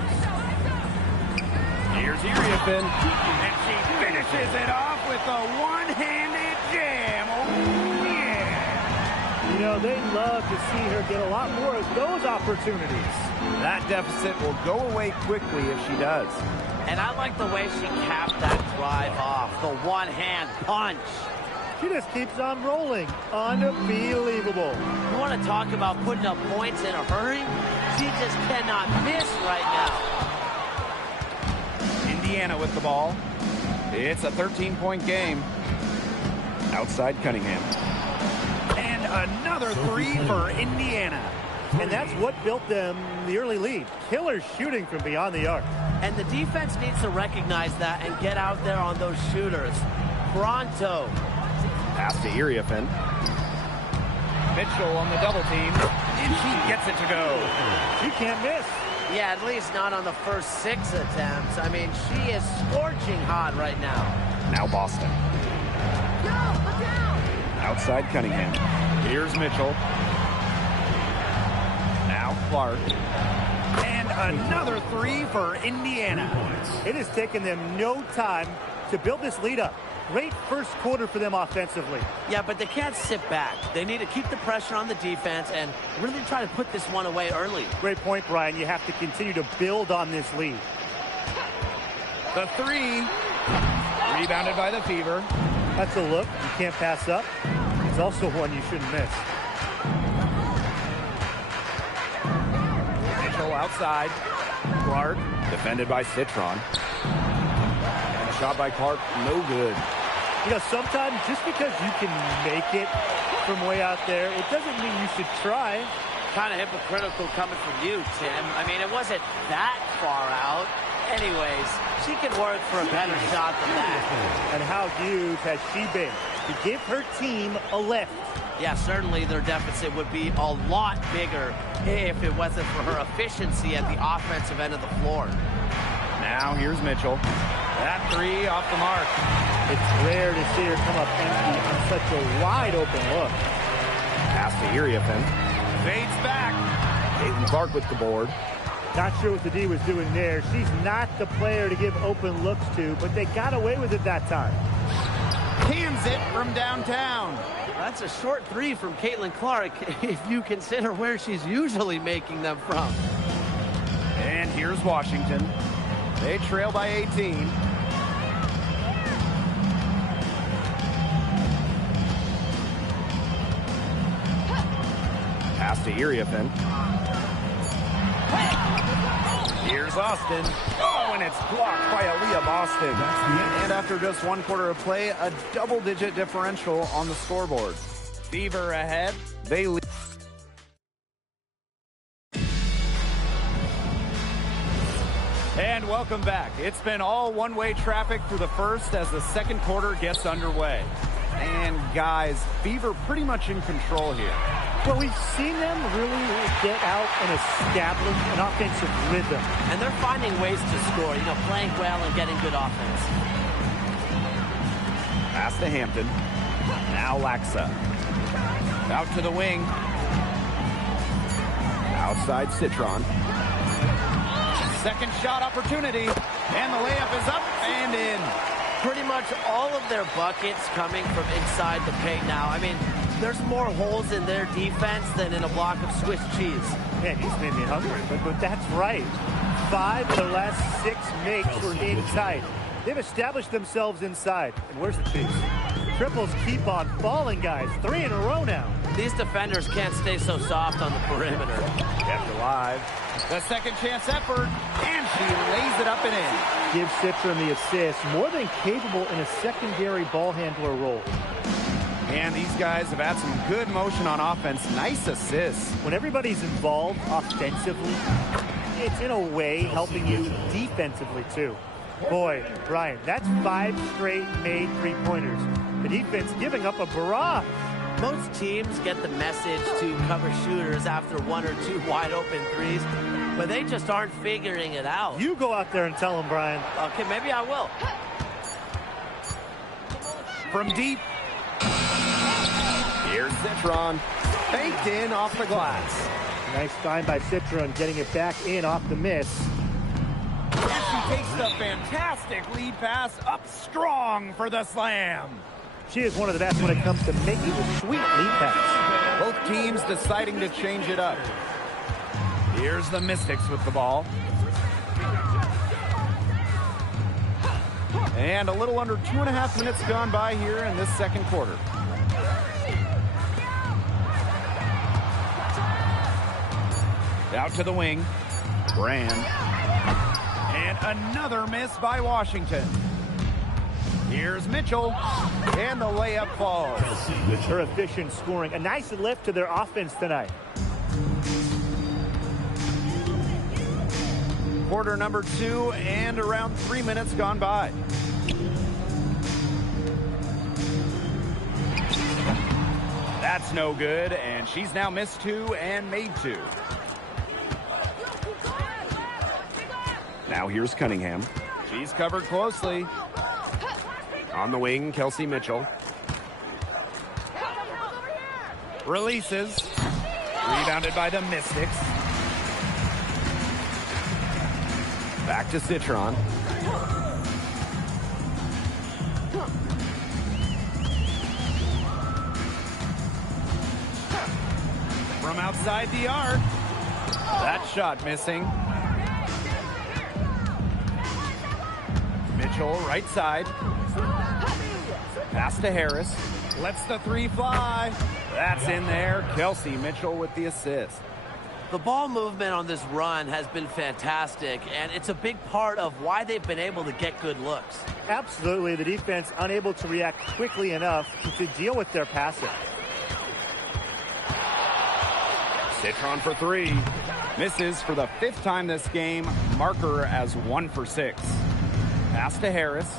Here's Iriafen, and she finishes it off with a one-handed jam. Oh, yeah. You know, they love to see her get a lot more of those opportunities. That deficit will go away quickly if she does. And I like the way she capped that drive off. The one-hand punch. She just keeps on rolling. Unbelievable. You want to talk about putting up points in a hurry? She just cannot miss right now. Indiana with the ball. It's a 13-point game. Outside Cunningham. And another three for Indiana. And that's what built them the early lead. Killer shooting from beyond the arc. And the defense needs to recognize that and get out there on those shooters. Pronto. Pass to Iriafen. Mitchell on the double team. And she gets it to go. She can't miss. Yeah, at least not on the first 6 attempts. I mean, she is scorching hot right now. Now Boston. Outside Cunningham. Here's Mitchell. Now Clark. And another three for Indiana. It has taken them no time to build this lead up. Great first quarter for them offensively. Yeah, but they can't sit back. They need to keep the pressure on the defense and really try to put this one away early. Great point, Brian. You have to continue to build on this lead. The three. Rebounded by the Fever. That's a look you can't pass up. It's also one you shouldn't miss. Mitchell outside. Clark defended by Citron. And a shot by Clark, no good. You know, sometimes just because you can make it from way out there, it doesn't mean you should try. Kind of hypocritical coming from you, Tim. I mean, it wasn't that far out. Anyways, she can work for a better shot than that. And how huge has she been to give her team a lift? Yeah, certainly their deficit would be a lot bigger if it wasn't for her efficiency at the offensive end of the floor. Now here's Mitchell. That three off the mark. It's rare to see her come up empty on such a wide open look. Pass to Iriafen. Fades back. Caitlin Clark with the board. Not sure what the D was doing there. She's not the player to give open looks to, but they got away with it that time. Cans it from downtown. That's a short three from Caitlin Clark if you consider where she's usually making them from. And here's Washington. They trail by 18. Pass to Iriafen. Here's Austin. Oh, and it's blocked by Aaliyah Boston. And after just one quarter of play, a double-digit differential on the scoreboard. Fever ahead. They lead. And welcome back. It's been all one-way traffic through the first as the second quarter gets underway. And guys, Fever pretty much in control here. Well, we've seen them really get out and establish an offensive rhythm. And they're finding ways to score, you know, playing well and getting good offense. Pass to Hampton. Now Laxa. Out to the wing. Outside Citron. Second shot opportunity. And the layup is up and in. Pretty much all of their buckets coming from inside the paint now. I mean, there's more holes in their defense than in a block of Swiss cheese. Man, he's made me hungry, but that's right. 5 of the last 6 makes were inside. They've established themselves inside. And where's the cheese? Triples keep on falling, guys. 3 in a row now. These defenders can't stay so soft on the perimeter. Kept alive. The second chance effort, and she lays it up and in. Gives Citron the assist. More than capable in a secondary ball handler role. And these guys have had some good motion on offense. Nice assists. When everybody's involved offensively, it's in a way helping you defensively too. Boy, Brian, that's 5 straight made three-pointers. The defense giving up a barrage. Most teams get the message to cover shooters after 1 or 2 wide open threes, but they just aren't figuring it out. You go out there and tell them, Brian. Okay, maybe I will. From deep. Here's Citron. Baked in off the glass. Nice find by Citron, getting it back in off the miss. And she takes the fantastic lead pass up strong for the slam. She is one of the best when it comes to making a sweet lead pass. Both teams deciding to change it up. Here's the Mystics with the ball. And a little under 2.5 minutes gone by here in this second quarter. Out to the wing. Brand. And another miss by Washington. Here's Mitchell. And the layup falls. Her efficient scoring. A nice lift to their offense tonight. Quarter number 2 and around 3 minutes gone by. That's no good, and she's now missed 2 and made 2. Now here's Cunningham. She's covered closely. On the wing, Kelsey Mitchell. Releases. Rebounded by the Mystics. Back to Citron. From outside the arc. That shot missing. Mitchell, right side. Pass to Harris. Lets the 3 fly. That's in there. Kelsey Mitchell with the assist. The ball movement on this run has been fantastic, and it's a big part of why they've been able to get good looks. Absolutely. The defense unable to react quickly enough to deal with their passing. Citron for 3. Misses for the 5th time this game. Marker as 1 for 6. Pass to Harris.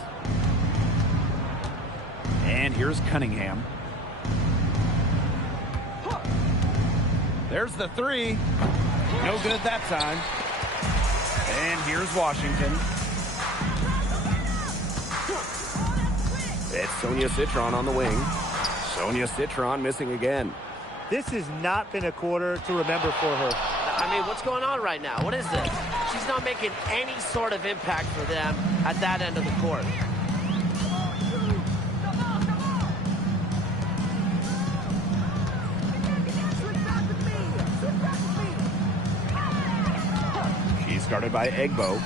And here's Cunningham. There's the 3. No good that time. And here's Washington. It's Sonia Citron on the wing. Sonia Citron missing again. This has not been a quarter to remember for her. I mean, what's going on right now? What is this? She's not making any sort of impact for them at that end of the court. She's guarded by Egbo.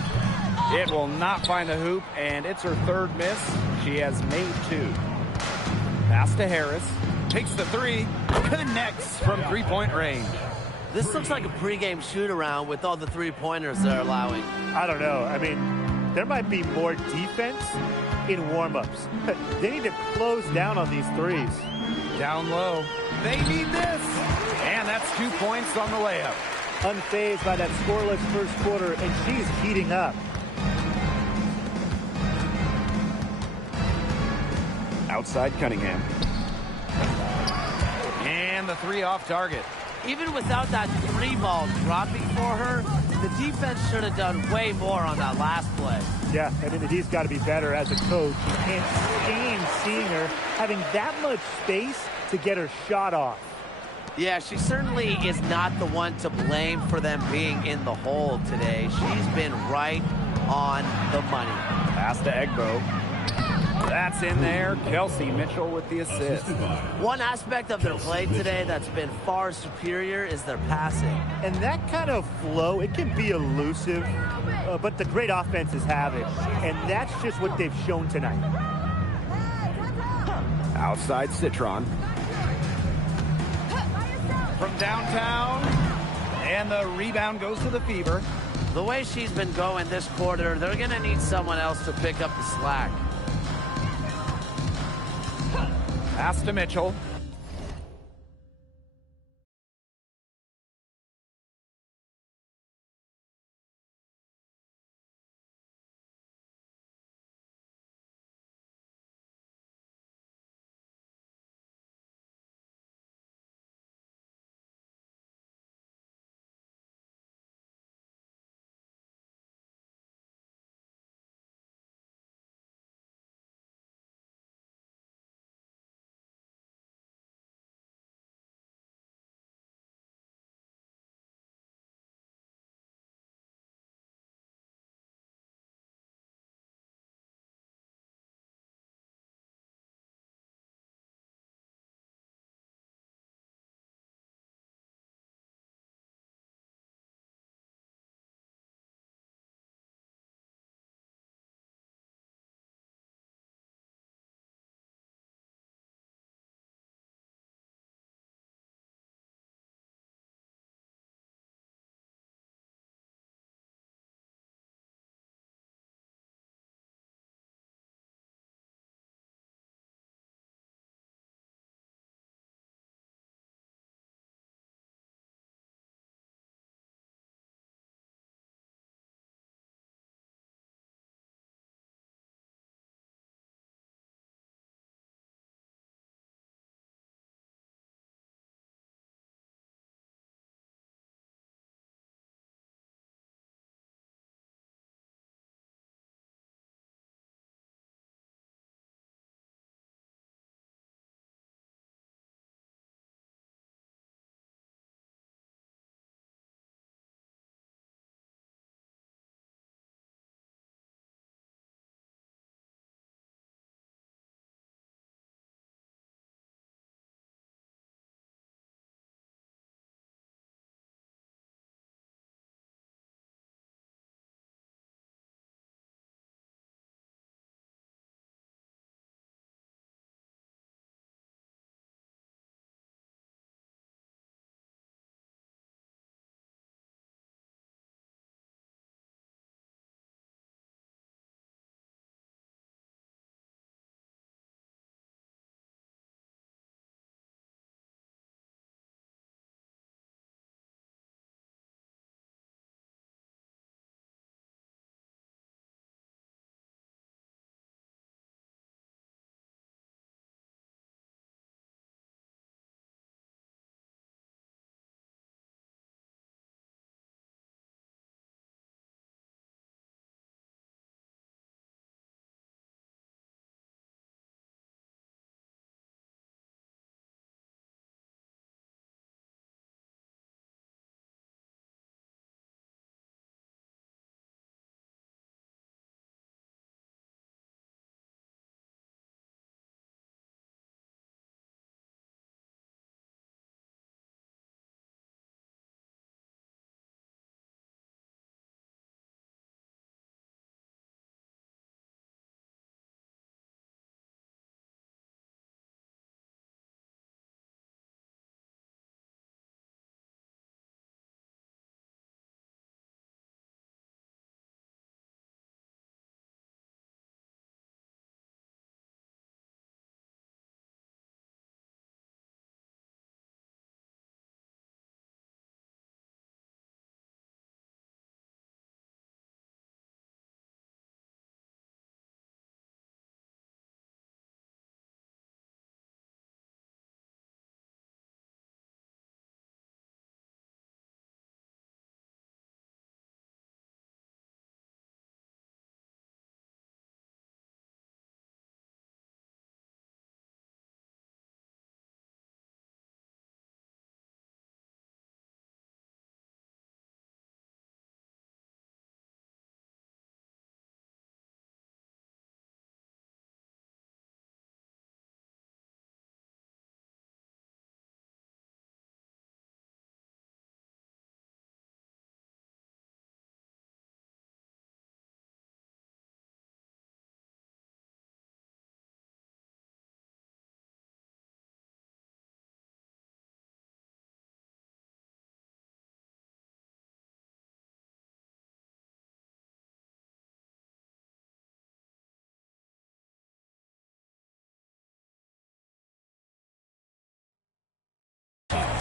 It will not find the hoop, and it's her 3rd miss. She has made 2. Pass to Harris. Takes the 3. Connects from 3-point range. This looks like a pregame shoot-around with all the 3-pointers they're allowing. I don't know. I mean, there might be more defense in warm-ups. They need to close down on these threes. Down low. They need this. And that's 2 points on the layup. Unfazed by that scoreless first quarter, and she's heating up. Outside Cunningham. And the 3 off target. Even without that 3 ball dropping for her, the defense should have done way more on that last play. Yeah, I mean, he's got to be better as a coach. You can't stand seeing her having that much space to get her shot off. Yeah, she certainly is not the one to blame for them being in the hole today. She's been right on the money. Pass to Egbo. That's in there. Kelsey Mitchell with the assist. One aspect of their play today that's been far superior is their passing. And that kind of flow, it can be elusive, but the great offenses have it. And that's just what they've shown tonight. Outside Citron. From downtown. And the rebound goes to the Fever. The way she's been going this quarter, they're going to need someone else to pick up the slack. Pass to Mitchell.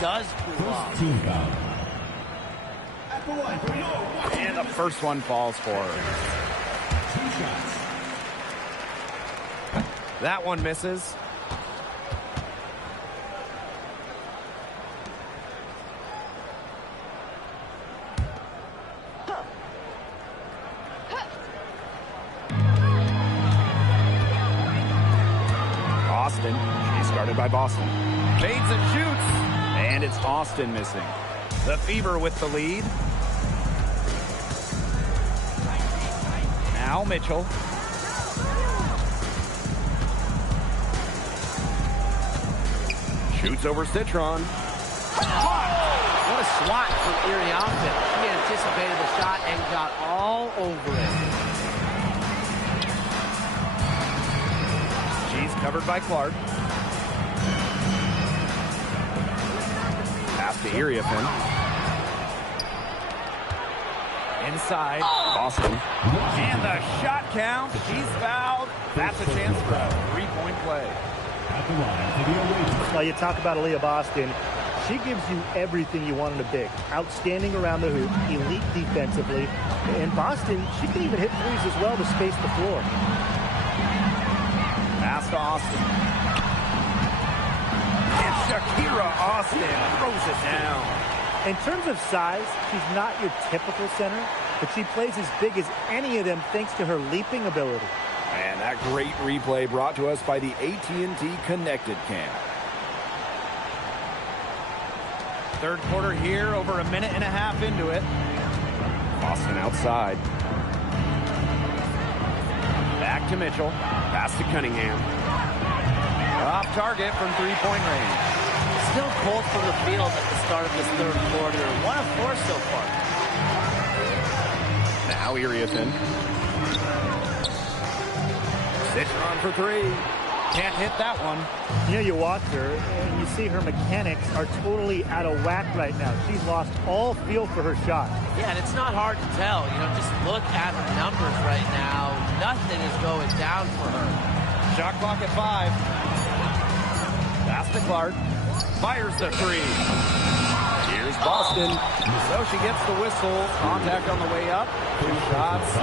does cool off. First team foul. At the line for your And the first one falls for her. 2 shots. That one misses. Austin. She's guarded by Boston. Fades and shoots. And it's Austin missing. The Fever with the lead. Now Mitchell. Shoots over Citron. What a swat from Iriafen. She anticipated the shot and got all over it. She's covered by Clark. Pass to Iriafen. Inside. Boston. And the shot count. She's fouled. That's a chance for a 3-point play. At the line for the away team. Well, you talk about Aaliyah Boston. She gives you everything you want in a big. Outstanding around the hoop, elite defensively. And Boston, she can even hit threes as well to space the floor. Pass to Austin. And Shakira Austin throws it down. In terms of size, she's not your typical center, but she plays as big as any of them thanks to her leaping ability. And that great replay brought to us by the AT&T Connected Cam. Third quarter here, over a minute and a half into it. Boston outside. Back to Mitchell. Pass to Cunningham. Off target from three-point range. Still cold from the field at the start of this third quarter. 1 of 4 so far. Now Iriafen. Citron for 3. Can't hit that one. You know, you watch her, and you see her mechanics are totally out of whack right now. She's lost all feel for her shot. Yeah, and it's not hard to tell. You know, just look at her numbers right now. Nothing is going down for her. Shot clock at 5. Pass to Clark. Fires the 3. Here's Boston. So she gets the whistle. Contact on the way up. 2 shots.